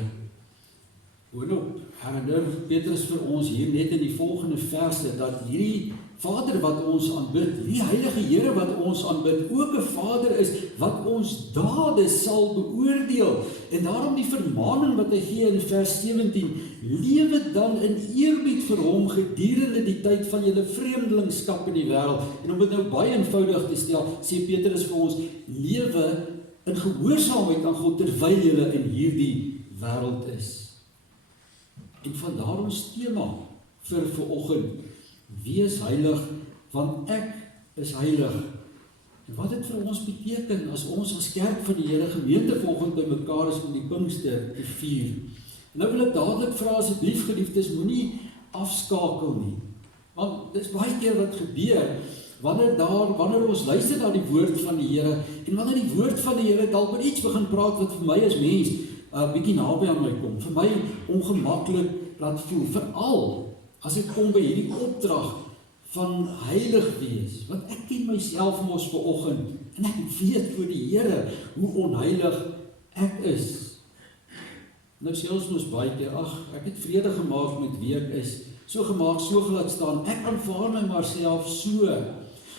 Boonop herinner Petrus vir ons hier net in die volgende verse, dat hierdie Vader wat ons aanbid, die Heilige Here wat ons aanbid, ook 'n Vader is wat ons dade sal beoordeel. En daarom die vermaning wat hy gee in vers 17, lewe dan in eerbied vir hom gedurende die tyd van julle vreemdelingskap in die wêreld. En om dit nou baie eenvoudig te stel, sê Petrus vir ons, lewe in gehoorsaamheid aan God terwyl julle in hierdie wêreld is. En vandaar ons tema vir vanoggend, wees heilig, want ek is heilig. En wat dit vir ons beteken as ons as kerk van die Here gemeente vanoggend by mekaar is om die Pinkster te vier. En nou wil ek dadelik vra, asseblief geliefdes, moenie afskakel nie. Want dit is baie keer wat gebeur, wanneer ons luister na die woord van die Here, en wanneer die woord van die Here dalk oor iets begin praat wat vir my as mens bietjie naby aan my kom, vir my ongemaklik laat voel, veral as ek kom by hierdie opdrag van heilig wees, want ek ken myself mos vanoggend, en ek weet voor die Here hoe onheilig ek is. Nou sê ons mos baie keer, ek het vrede gemaak met wie ek is, so gemaak, so gelaat staan, ek aanvaar my maar self so.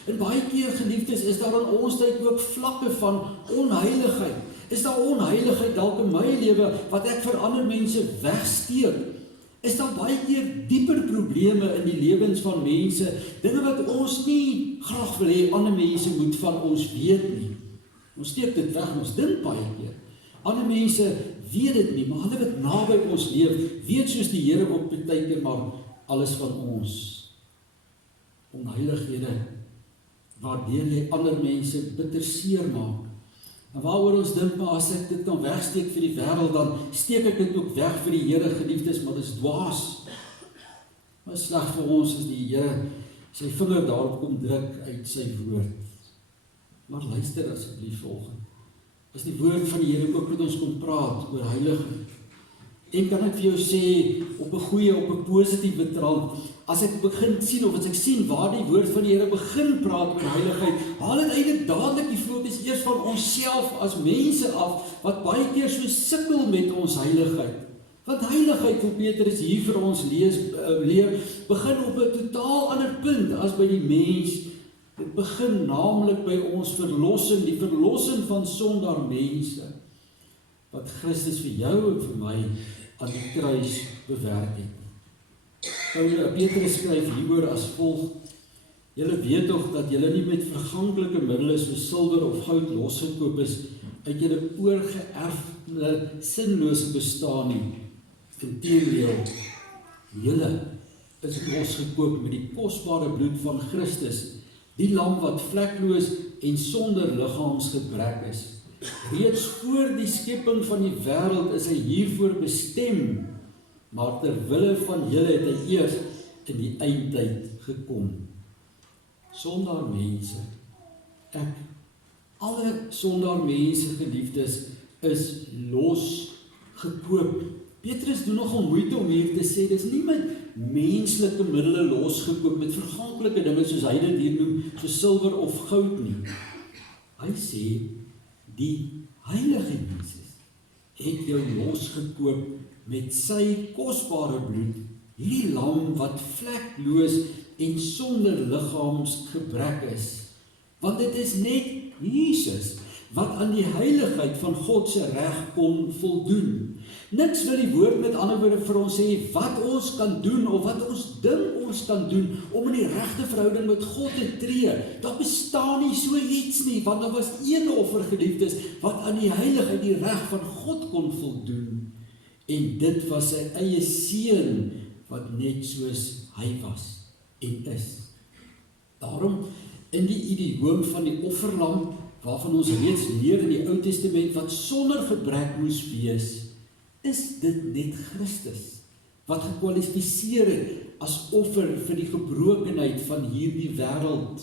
En baie keer, geliefdes, is daar in ons tyd ook vlakke van onheiligheid. Is daar onheiligheid dalk in my lewe, wat ek vir ander mense wegsteek? Is daar baie keer dieper probleme in die lewens van mense, dinge wat ons nie graag wil hê ander mense moet van ons weet nie. Ons steek dit weg, ons dink baie keer. Ander mense weet dit nie, maar hulle wat naby ons leef, weet soos die Here ook baie keer maar alles van ons. Onheilighede, waardeur jy ander mense bitter seer maak. En waaroor ons dink, maar as ek dit kan wegsteek vir die wêreld, dan steek ek dit ook weg vir die Here, geliefdes, maar dit is dwaas. Maar sleg vir ons as die Here sy vinger daarop kom druk uit sy woord. Maar luister asseblief vanoggend. As die woord van die Here ook met ons kom praat oor heiligheid. En kan ek vir jou sê, op 'n goeie, op 'n positiewe trant, as ek begin sien, of as ek sien waar die woord van die Here begin praat oor heiligheid, haal dit eintlik dadelik die fokus eers van onsself as mense af, wat baie keer so sukkel met ons heiligheid. Want heiligheid, wil Petrus hier vir ons leer, begin op 'n totaal ander punt as by die mens. Dit begin naamlik by ons verlossing, die verlossing van sondaar mense, wat Christus vir jou en vir my aan die kruis bewerk het. Petrus skryf hieroor as volg: julle weet tog dat julle nie met verganklike middele soos silwer of goud losgekoop is uit julle oorgeerfde sinlose bestaan nie. Inteendeel, julle is losgekoop met die kosbare bloed van Christus, die lam wat vlekloos en sonder liggaamsgebrek is. Reeds voor die skepping van die wêreld is hy hiervoor bestem, maar terwille van julle het hy eers in die eindtyd gekom. Sondaar mense, alle sondaar mense, geliefdes, is losgekoop. Petrus doen nogal moeite om hier te sê, dis nie met menslike middele losgekoop, met verganklike dinge soos hy dit hier noem, soos silwer of goud nie. Hy sê, die heilige Jesus het jou losgekoop met sy kosbare bloed, hierdie lam wat vlekloos en sonder liggaamsgebrek is. Want dit is net Jesus wat aan die heiligheid van God se reg kon voldoen. Niks wil die woord met ander woorde vir ons sê wat ons kan doen of wat ons dink ons kan doen om in die regte verhouding met God te tree. Daar bestaan nie so iets nie, want daar was een offer, geliefdes, wat aan die heiligheid, die reg van God kon voldoen. En dit was sy eie seun wat net soos hy was en is. Daarom in die idioom van die offerlam, waarvan ons reeds leer in die Ou Testament, wat sonder gebrek moes wees, is dit net Christus, wat gekwalifiseer het as offer vir die gebrokenheid van hierdie wêreld.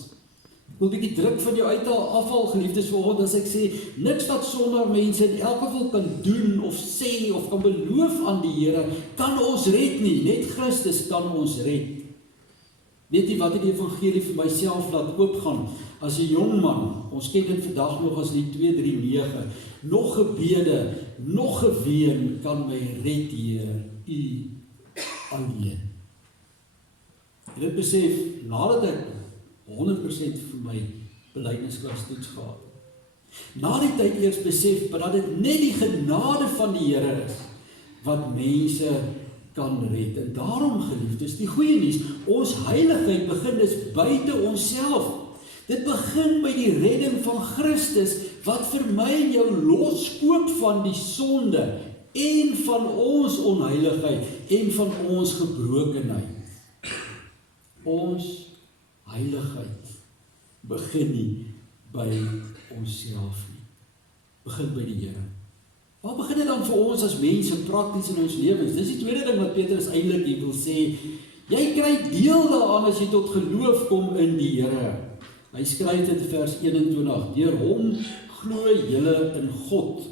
Ek wil 'n bietjie druk van jou afval, geliefdes, vanoggend as ek sê, niks wat sonder mense in elk geval kan doen of sê of kan beloof aan die Here, kan ons red nie, net Christus kan ons red. Weet jy wat het die evangelie vir myself laat oopgaan? As 'n jong man, ons ken dit vandag nog as die 239, nog gebede, nog geween kan my red, Heer, U alleen. En dit besef, nadat ek 100% vir my belydensklas toets gehad. Na die tyd eers besef, dat dit net die genade van die Here is, wat mense kan red. En daarom, geliefdes, die goeie nuus, ons heiligheid begin dus buite onsself. Dit begin by die redding van Christus, wat vir my en jou loskoop van die sonde, en van ons onheiligheid, en van ons gebrokenheid. Ons heiligheid begin nie by onsself nie. Begin by die Here. Waar begin dit dan vir ons as mense prakties in ons lewens? Dis die tweede ding wat Petrus eintlik hier wil sê. Jy kry deel daaraan as jy tot geloof kom in die Here. Hy skryf dit in vers 21. Deur hom glo julle in God,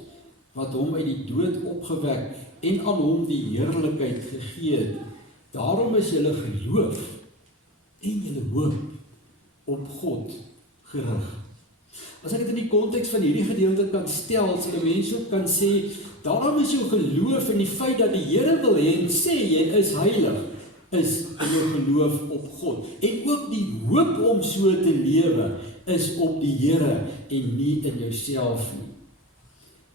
wat hom uit die dood opgewek en aan hom die heerlikheid gegee het. Daarom is julle geloof en julle hoop op God gerig. As ek dit in die konteks van hierdie gedeelte kan stel, sal 'n mens ook kan sê, daarom is jou geloof in die feit dat die Here wil hê en sê jy is heilig, is in jou geloof op God. En ook die hoop om so te lewe is op die Here en nie in jouself nie.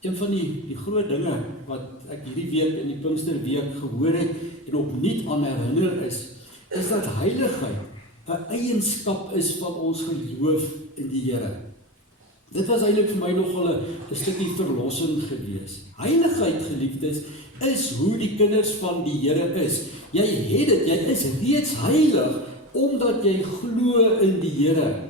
Een van die groot dinge wat ek hierdie week in die Pinksterweek gehoor het en opnuut aan herinner is dat heiligheid 'n eienskap is van ons geloof in die Here. Dit was eintlik vir my nogal 'n stukkie verlossing gewees. Heiligheid, geliefdes, is hoe die kinders van die Here is. Jy het dit, jy is reeds heilig, omdat jy glo in die Here.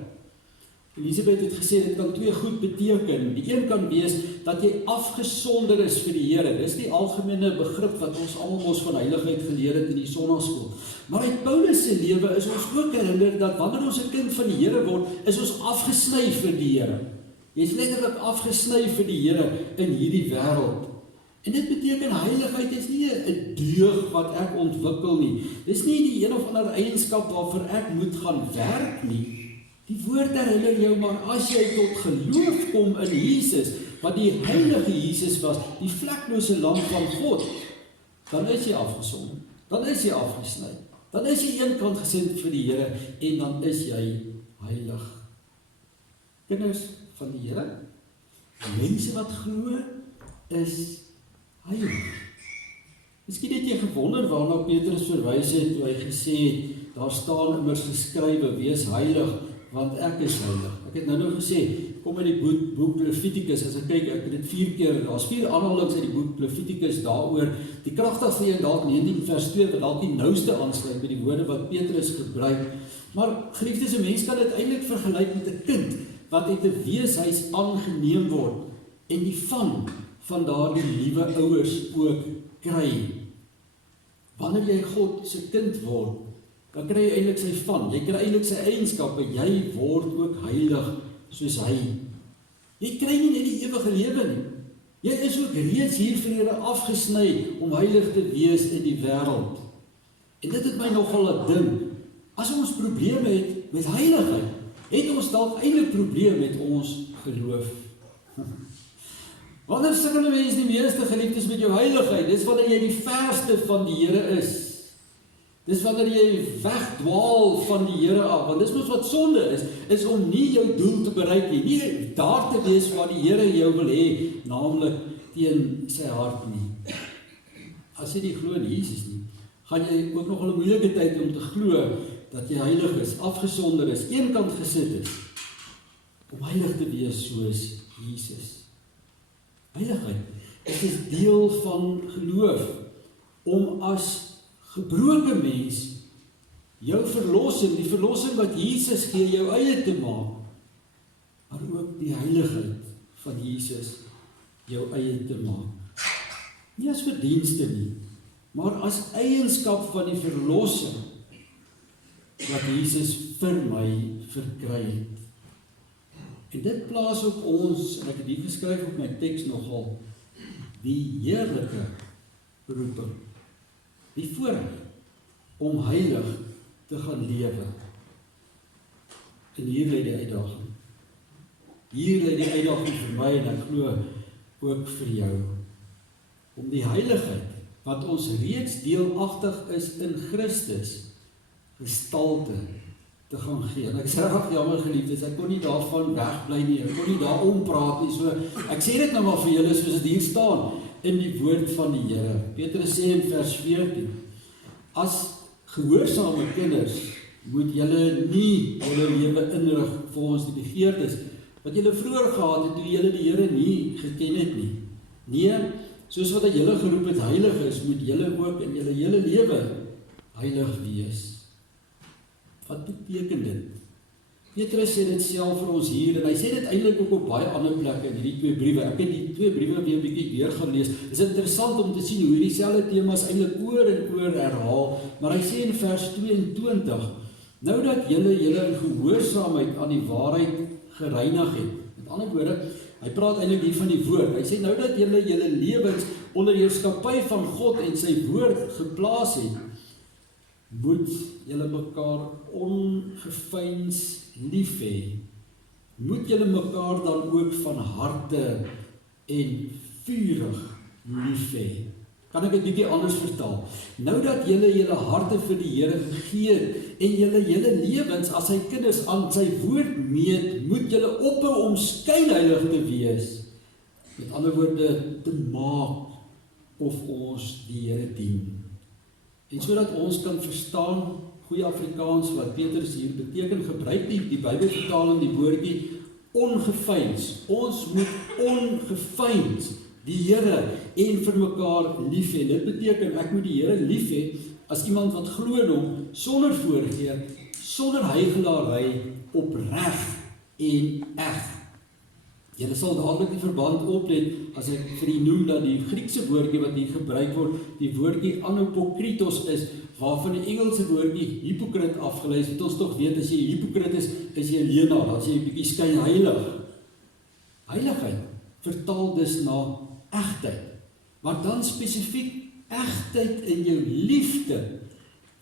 Elisabeth het gesê, dit kan twee goed beteken. Die een kan wees, dat jy afgesonder is vir die Here. Dis die algemene begrip wat ons almal ons van heiligheid geleer het in die sonnaskool. Maar uit Paulus se lewe is ons ook herinner, dat wanneer ons 'n kind van die Here word, is ons afgesny vir die Here. Jy is letterlik afgesny vir die Here in hierdie wêreld. En dit beteken heiligheid is nie 'n deug wat ek ontwikkel nie. Dis nie die een of ander eienskap waarvoor ek moet gaan werk nie. Die woord herinner jou, maar as jy tot geloof kom in Jesus, wat die heilige Jesus was, die vleklose lam van God, dan is jy afgesonder, dan is jy afgesny, dan is jy eenkant gesind vir die Here, en dan is jy heilig. Kinders van die Here, mense wat glo, is heilig. Miskien het jy gewonder waarna Petrus verwys het, toe hy gesê het, daar staan immers geskrywe, wees heilig, want ek is heilig. Ek het nou gesê, kom in die boek Levitikus, as ek kyk, ek het dit 4 keer, daar is 4 aanhalings uit die boek Levitikus daaroor, die kragtigste een dalk 19 vers 2, wat dalk die nouste aansluit by die woorde wat Petrus gebruik, maar geliefdes, 'n mens kan dit eintlik vergelyk met 'n kind, wat uit 'n weeshuis aangeneem word, en die van daardie liewe ouers ook kry. Wanneer jy God se kind word, dan kry jy eintlik sy jy kry eintlik sy eienskappe, jy word ook heilig soos hy. Jy kry nie net die ewige lewe nie. Jy is ook reeds hier vir Here afgesny om heilig te wees in die wêreld. En dit het my nogal 'n ding. As ons probleme het met heiligheid, het ons dalk eintlik probleme met ons geloof. Wanneer sukkel 'n mens die meeste, geliefdes, met jou heiligheid? Dis wanneer jy die verste van die Here is. Dis wanneer jy wegdwaal van die Here af, want dis mos wat sonde is om nie jou doel te bereik nie, nie daar te wees waar die Here jou wil hê, naamlik teen sy hart nie. As jy nie glo in Jesus nie, gaan jy ook nog 'n moeilike tyd om te glo dat jy heilig is, afgesonder is, eenkant gesit is, om heilig te wees soos Jesus. Heiligheid is deel van geloof, om as gebroke mens jou verlossing, die verlossing wat Jesus gee, jou eie te maak, maar ook die heiligheid van Jesus jou eie te maak. Nie as verdienste nie, maar as eienskap van die verlossing wat Jesus vir my verkry het. En dit plaas op ons, en ek het hier geskryf op my teks nogal, die heerlike beroeping, die voorreg om heilig te gaan lewe. En hier lê die uitdaging. Hier lê die uitdaging vir my en ek glo ook vir jou. Om die heiligheid wat ons reeds deelagtig is in Christus gestalte te gaan gee. En ek is regtig jammer geliefdes, ek kon nie daarvan wegbly nie, ek kon nie daar ompraat nie, so ek sê dit nou maar vir julle soos dit hier staan in die woord van die Here. Petrus sê in vers 14, as gehoorsame kinders moet julle nie julle lewe inrig volgens die begeertes wat julle vroeër gehad het toe julle die Here nie geken het nie. Nee, soos wat hy julle geroep het heilig is, moet julle ook in julle hele lewe heilig wees. Wat beteken dit? Petrus sê dit self vir ons hier, en hy sê dit eintlik ook op baie ander plekke in hierdie twee briewe. Ek het die twee briewe weer 'n bietjie weer gelees. Dit is interessant om te sien hoe hierdie selfde temas eintlik oor en oor herhaal, maar hy sê in vers 22, nou dat julle in gehoorsaamheid aan die waarheid gereinig het. Met ander woorde, hy praat eintlik hier van die woord. Hy sê nou dat julle lewens onder heerskappy van God en sy woord geplaas het, moet julle mekaar ongeveins lief hê. Moet julle mekaar dan ook van harte en vurig lief hê. Kan ek dit bietjie anders vertaal? Nou dat julle harte vir die Here gegee het en julle lewens as sy kinders aan sy woord meet, moet julle ophou om skynheilig te wees. Met ander woorde, te maak of ons die Here dien. En sodat ons kan verstaan, goeie Afrikaans wat Petrus hier beteken, gebruik die Bybelvertaling die woordjie ongeveins. Ons moet ongeveins die Here en vir mekaar lief hê. Dit beteken ek moet die Here lief hê as iemand wat glo in hom, sonder voorgee, sonder heigelary, opreg en eg. Julle sal dadelik die verband oplet as ek vir u noem dat die Griekse woordjie wat hier gebruik word, die woordjie anapokritos is, waarvan die Engelse woordjie hypocriet afgelei is, wat ons tog weet, as jy hypocriet is jy leienaar, dan is jy 'n bietjie skynheilig. Heiligheid vertaal dus na egtheid, maar dan spesifiek egtheid in jou liefde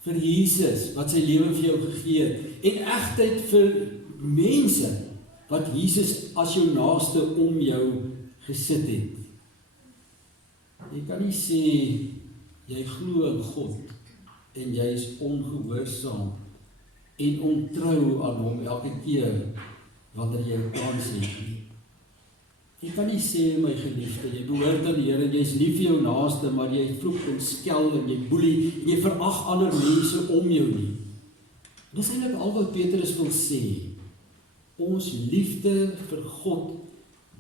vir Jesus, wat sy lewe vir jou gegee het, en egtheid vir mense, wat Jesus as jou naaste om jou gesit het. Jy kan nie sê, jy glo in God, en jy is ongehoorsaam, en ontrou aan hom elke keer, wanneer jy kans het nie. Jy kan nie sê, my geliefde, jy behoort aan die Here, jy is lief vir jou naaste, maar jy vloek en skel, en jy boelie, en jy verag ander mense om jou nie. Dit is eintlik al wat Petrus wil sê. Ons liefde vir God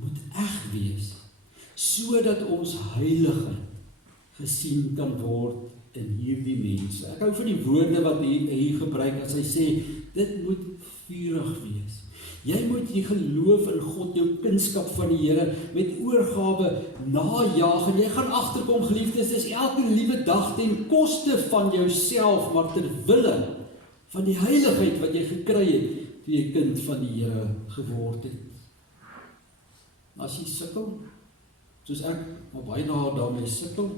moet eg wees, sodat ons heiligheid gesien kan word in hierdie mense. Ek hou van die woorde wat hier gebruik as hy sê, dit moet vurig wees. Jy moet die geloof in God, jou kunskap van die Here, met oorgawe najaag, en jy gaan agterkom, geliefdes, dis elke liewe dag ten koste van jouself, maar ter wille van die heiligheid wat jy gekry het, toe jy kind van die Here geword het. As jy sukkel, soos ek maar baie daarmee sukkel,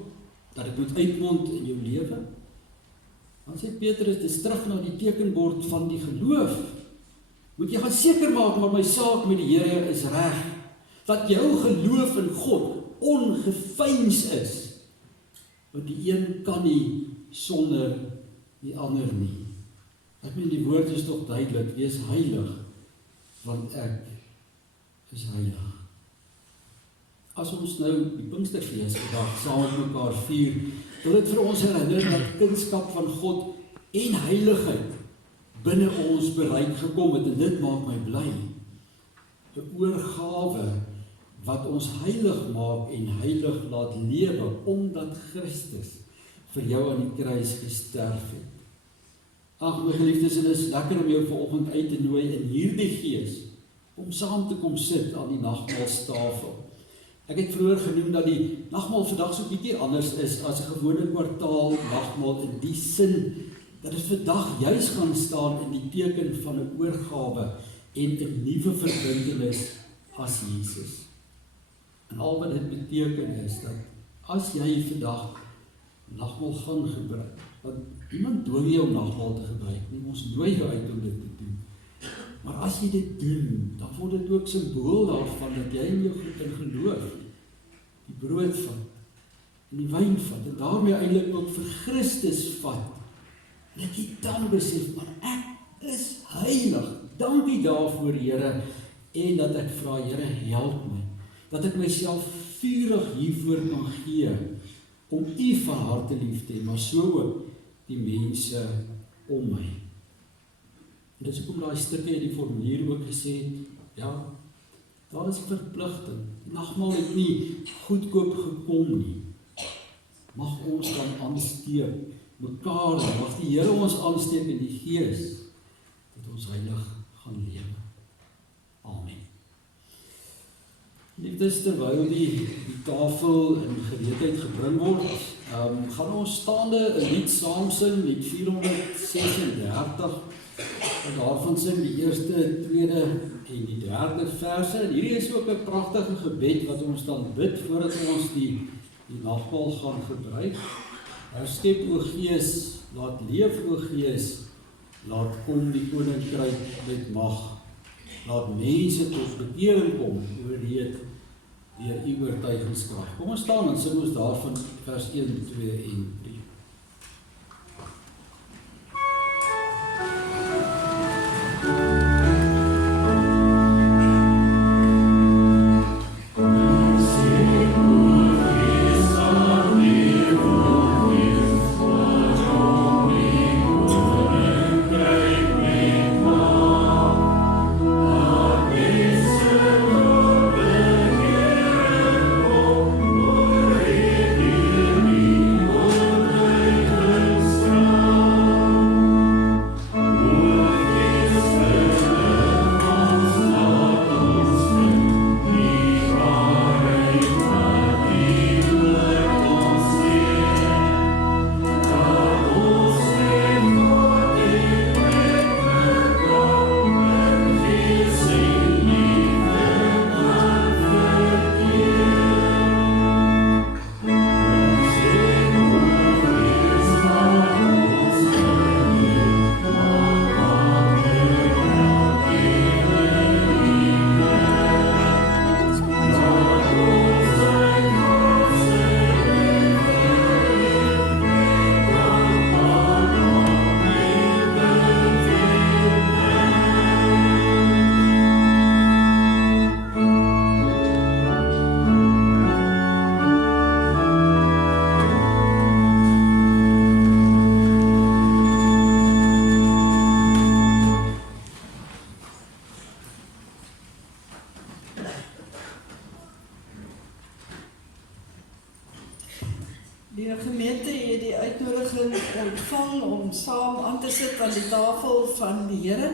dat dit moet uitmond in jou lewe, dan sê Petrus, dis terug na die tekenbord van die geloof. Moet jy gaan seker maak, maar my saak met die Here is reg, dat jou geloof in God ongeveins is, want die een kan nie sonder die ander nie. Ek meen die woord is tog duidelik, wees heilig, want ek is heilig. As ons nou die Pinksterfees vandag saam met mekaar vier, wil dit vir ons herinner dat kindskap van God en heiligheid binne ons bereik gekom het, en dit maak my bly. 'n Oorgawe wat ons heilig maak en heilig laat lewe, omdat Christus vir jou aan die kruis gesterf het. Ag, my geliefdes, en dit is lekker om jou vanoggend uit te nooi in hierdie gees, om saam te kom sit aan die nagmaalstafel. Ek het vroeër genoem dat die nagmaal vandag so bietjie anders is as 'n gewone kwartaal nagmaal, in die sin dat dit vandag juis gaan staan in die teken van 'n oorgawe en 'n nuwe verbintenis as Jesus. En al wat dit beteken is dat as jy vandag nagmaal gaan gebruik, want niemand dwing jou om nagmaal te gebruik nie, ons nooi jou uit om dit te doen. Maar as jy dit doen, dan word dit ook symbool daarvan dat jy in jou in geloof die brood vat en die wyn vat en daarmee eintlik ook vir Christus vat. En dat jy dan besef, maar ek is heilig. Dankie daarvoor, Here, en dat ek vra, Here, help my, dat ek myself vurig hiervoor kan gee, om U van harte lief te hê, maar so ook die mense om my. En dis hoekom daai stukkie in die formulier ook gesê het, ja, daar is verpligting. Nagmaal het nie goedkoop gekom nie. Mag ons dan aansteek mekaar, mag die Here ons aansteek in die Gees, dat ons heilig gaan lewe. Amen. Liefdes, terwyl die tafel in gereedheid gebring word, gaan ons staande 'n lied saam sing, lied 436, en daarvan sing die eerste, tweede en die derde verse. En hierdie is ook 'n pragtige gebed wat ons dan bid voordat ons die nagmaal gaan gebruik. Herskep o Gees, laat leef o Gees, laat kom die koninkryk met mag. Laat mense tot bekering kom, oorreed deur U oortuigingskrag. Kom ons staan en sing ons daarvan vers 1, 2 en 3. Die gemeente het die uitnodiging ontvang om saam aan te sit aan die tafel van die Here.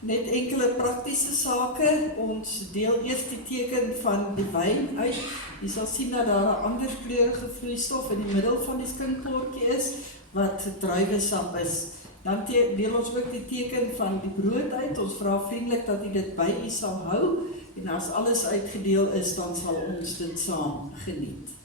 Net enkele praktiese sake. Ons deel eers die teken van die wyn uit. Jy sal sien dat daar 'n ander kleurige vloeistof in die middel van die skinkbordjie is, wat druiwesap is. Dan deel ons ook die teken van die brood uit. Ons vra vriendelik dat U dit by U sal hou. En as alles uitgedeel is, dan sal ons dit saam geniet.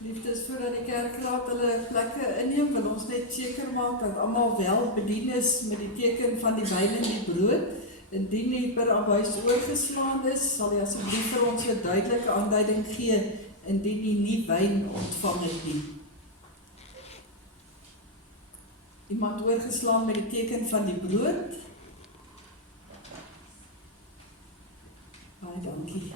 Liefdes, voordat die kerkraad hulle plekke inneem, wil ons net seker maak dat almal wel bedien is met die teken van die wyn en die brood. Indien die per abuis oorgeslaan is, sal jy asseblief vir ons 'n duidelike aanduiding gee indien jy nie wyn ontvang het nie. Iemand oorgeslaan met die teken van die brood? Baie dankie.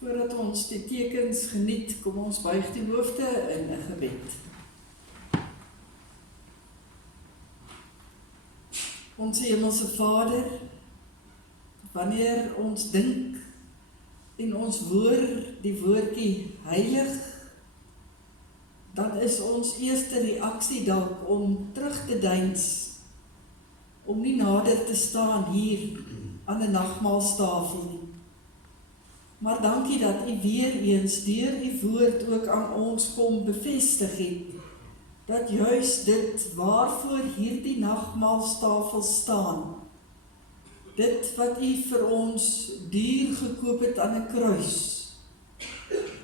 Voordat ons die tekens geniet, kom ons buig die hoofde in 'n gebed. Ons Hemelse Vader, wanneer ons dink en ons hoor die woordjie heilig, dan is ons eerste reaksie dalk om terug te deins, om nie nader te staan hier aan 'n nagmaalstafel nie. Maar dankie dat U weer eens deur U woord ook aan ons kom bevestig het, dat juis dit waarvoor hierdie nagmaalstafel staan, dit wat U vir ons duur gekoop het aan 'n kruis,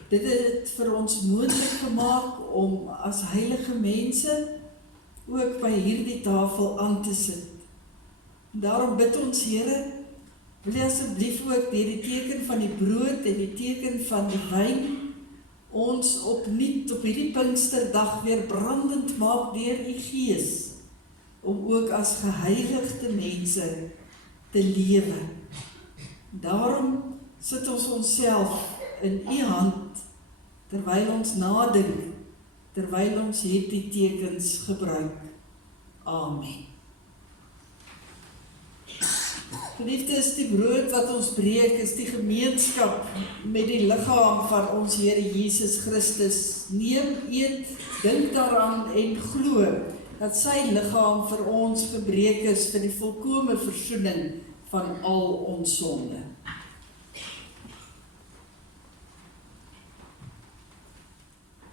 dit het vir ons moontlik gemaak om as heilige mense ook by hierdie tafel aan te sit. Daarom bid ons, Here, wil jy asseblief ook deur die teken van die brood en die teken van die wyn ons opnuut op hierdie Pinksterdag weer brandend maak deur U Gees, om ook as geheiligde mense te lewe. Daarom sit ons onsself in U hand, terwyl ons nadink, terwyl ons hierdie tekens gebruik. Amen. Geliefdes, die brood wat ons breek is die gemeenskap met die liggaam van ons Here Jesus Christus. Neem, eet, dink daaraan en glo dat sy liggaam vir ons gebreek is vir die volkome versoening van al ons sonde.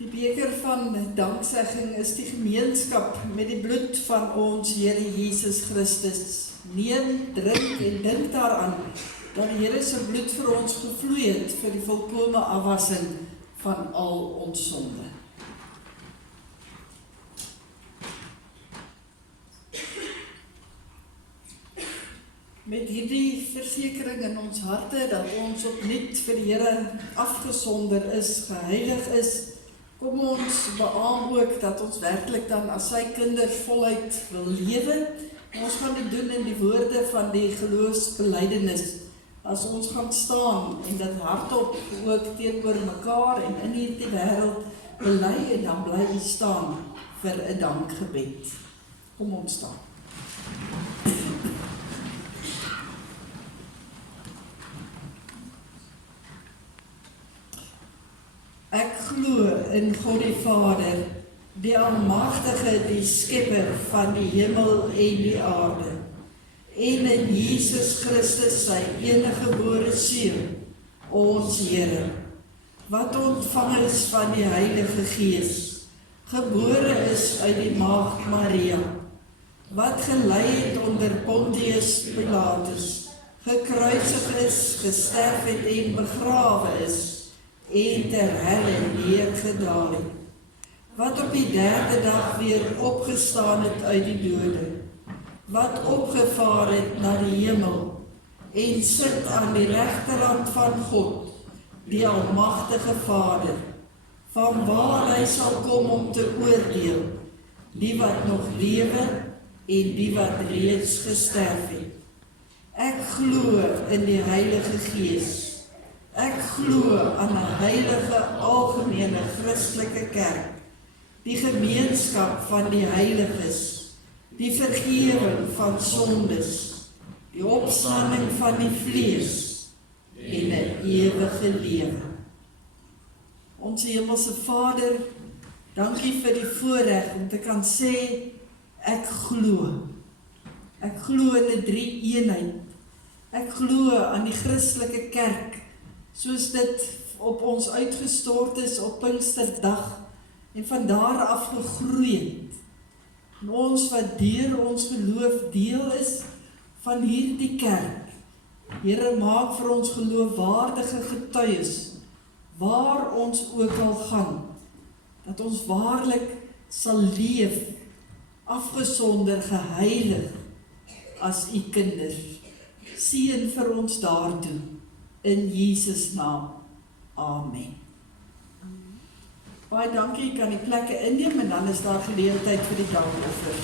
Die beker van danksegging is die gemeenskap met die bloed van ons Here Jesus Christus. Neem, drink en dink daaraan dat die Here se bloed vir ons gevloei het vir die volkome afwassing van al ons sonde. Met hierdie versekering in ons harte dat ons opnuut vir die Here afgesonder is, geheilig is, kom ons beaam ook dat ons werklik dan as sy kinders voluit wil lewe. Ons gaan dit doen in die woorde van die geloofsbelijdenis. As ons gaan staan en dit hardop ook teenoor mekaar en in hierdie wêreld bely en dan bly ons staan vir 'n dankgebed. Kom ons staan. Ek glo in God die Vader, die Almagtige, die Skepper van die hemel en die aarde, en in Jesus Christus, sy eniggebore Seun, ons Here, wat ontvang is van die Heilige Gees, gebore is uit die Maagd Maria, wat gelei het onder Pontius Pilatus, gekruisig is, gesterf het en begrawe is, en ter helle neergedaal het, wat op die 3de dag weer opgestaan het uit die dode, wat opgevaar het na die hemel, en sit aan die regterhand van God, die Almagtige Vader, van waar hy sal kom om te oordeel, die wat nog lewe, en die wat reeds gesterf het. Ek glo in die Heilige Gees, ek glo aan 'n heilige, algemene, Christelike kerk, die gemeenskap van die heiliges, die vergewing van sondes, die opstanding van die vlees en 'n ewige lewe. Ons Hemelse Vader, dankie vir die voorreg om te kan sê, ek glo. Ek glo in 'n drie-eenheid. Ek glo aan die Christelike kerk, soos dit op ons uitgestort is op Pinksterdag en van daar af gegroei het. En ons wat deur ons geloof deel is van hierdie kerk. Here, maak vir ons geloofwaardige getuies, waar ons ook al gaan, dat ons waarlik sal leef, afgesonder, geheilig, as u kinders. Seën vir ons daartoe. In Jesus naam. Amen. Baie dankie, ek kan die plekke inneem en dan is daar geleentheid vir die dankoffer.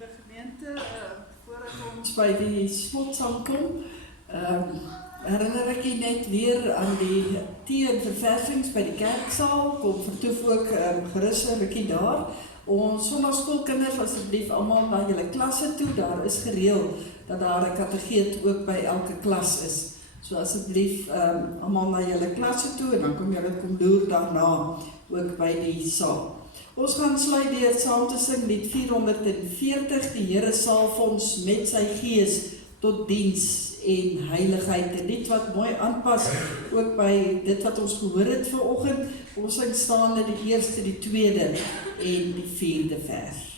Liewe gemeente, voor ons by die slotsang kom, herinner ek jy net weer aan die tee en verversings by die kerksaal, kom vertoef ook gerus 'n rukkie daar. Ons sondagskoolkinders, asseblief almal na julle klasse toe, daar is gereël dat daar 'n kategeet ook by elke klas is. So asseblief almal na julle klasse toe en dan kom julle kom loer daarna ook by die saal. Ons gaan sluit deur saam te sing lied 440, die Here salf ons met sy gees tot diens en heiligheid. 'n lied wat mooi aanpas ook by dit wat ons gehoor het vanoggend. Ons sing staande die eerste, die tweede en die vierde vers.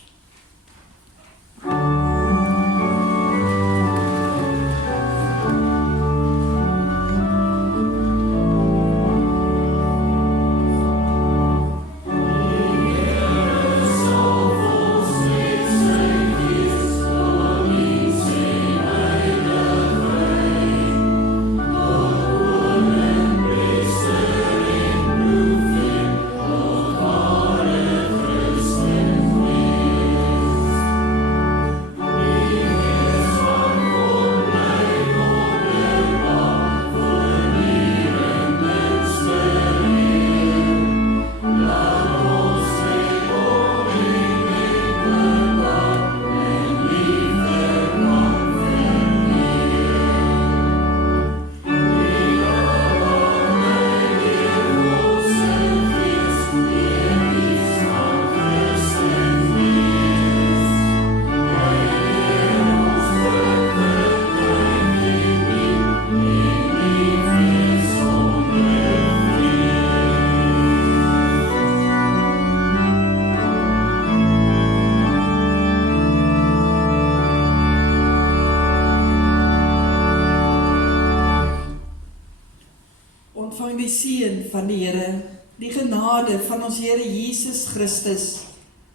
Ontvang die seën van die Here, die genade van ons Here Jesus Christus,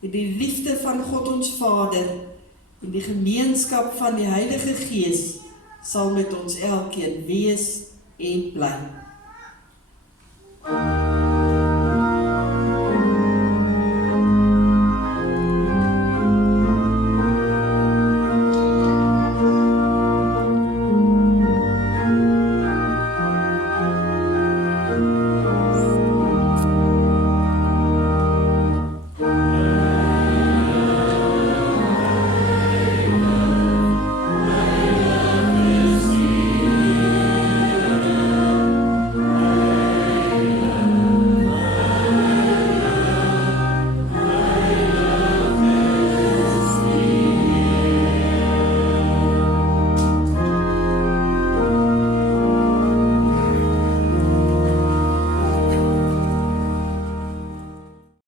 en die liefde van God ons Vader, en die gemeenskap van die Heilige Gees, sal met ons elkeen wees en bly.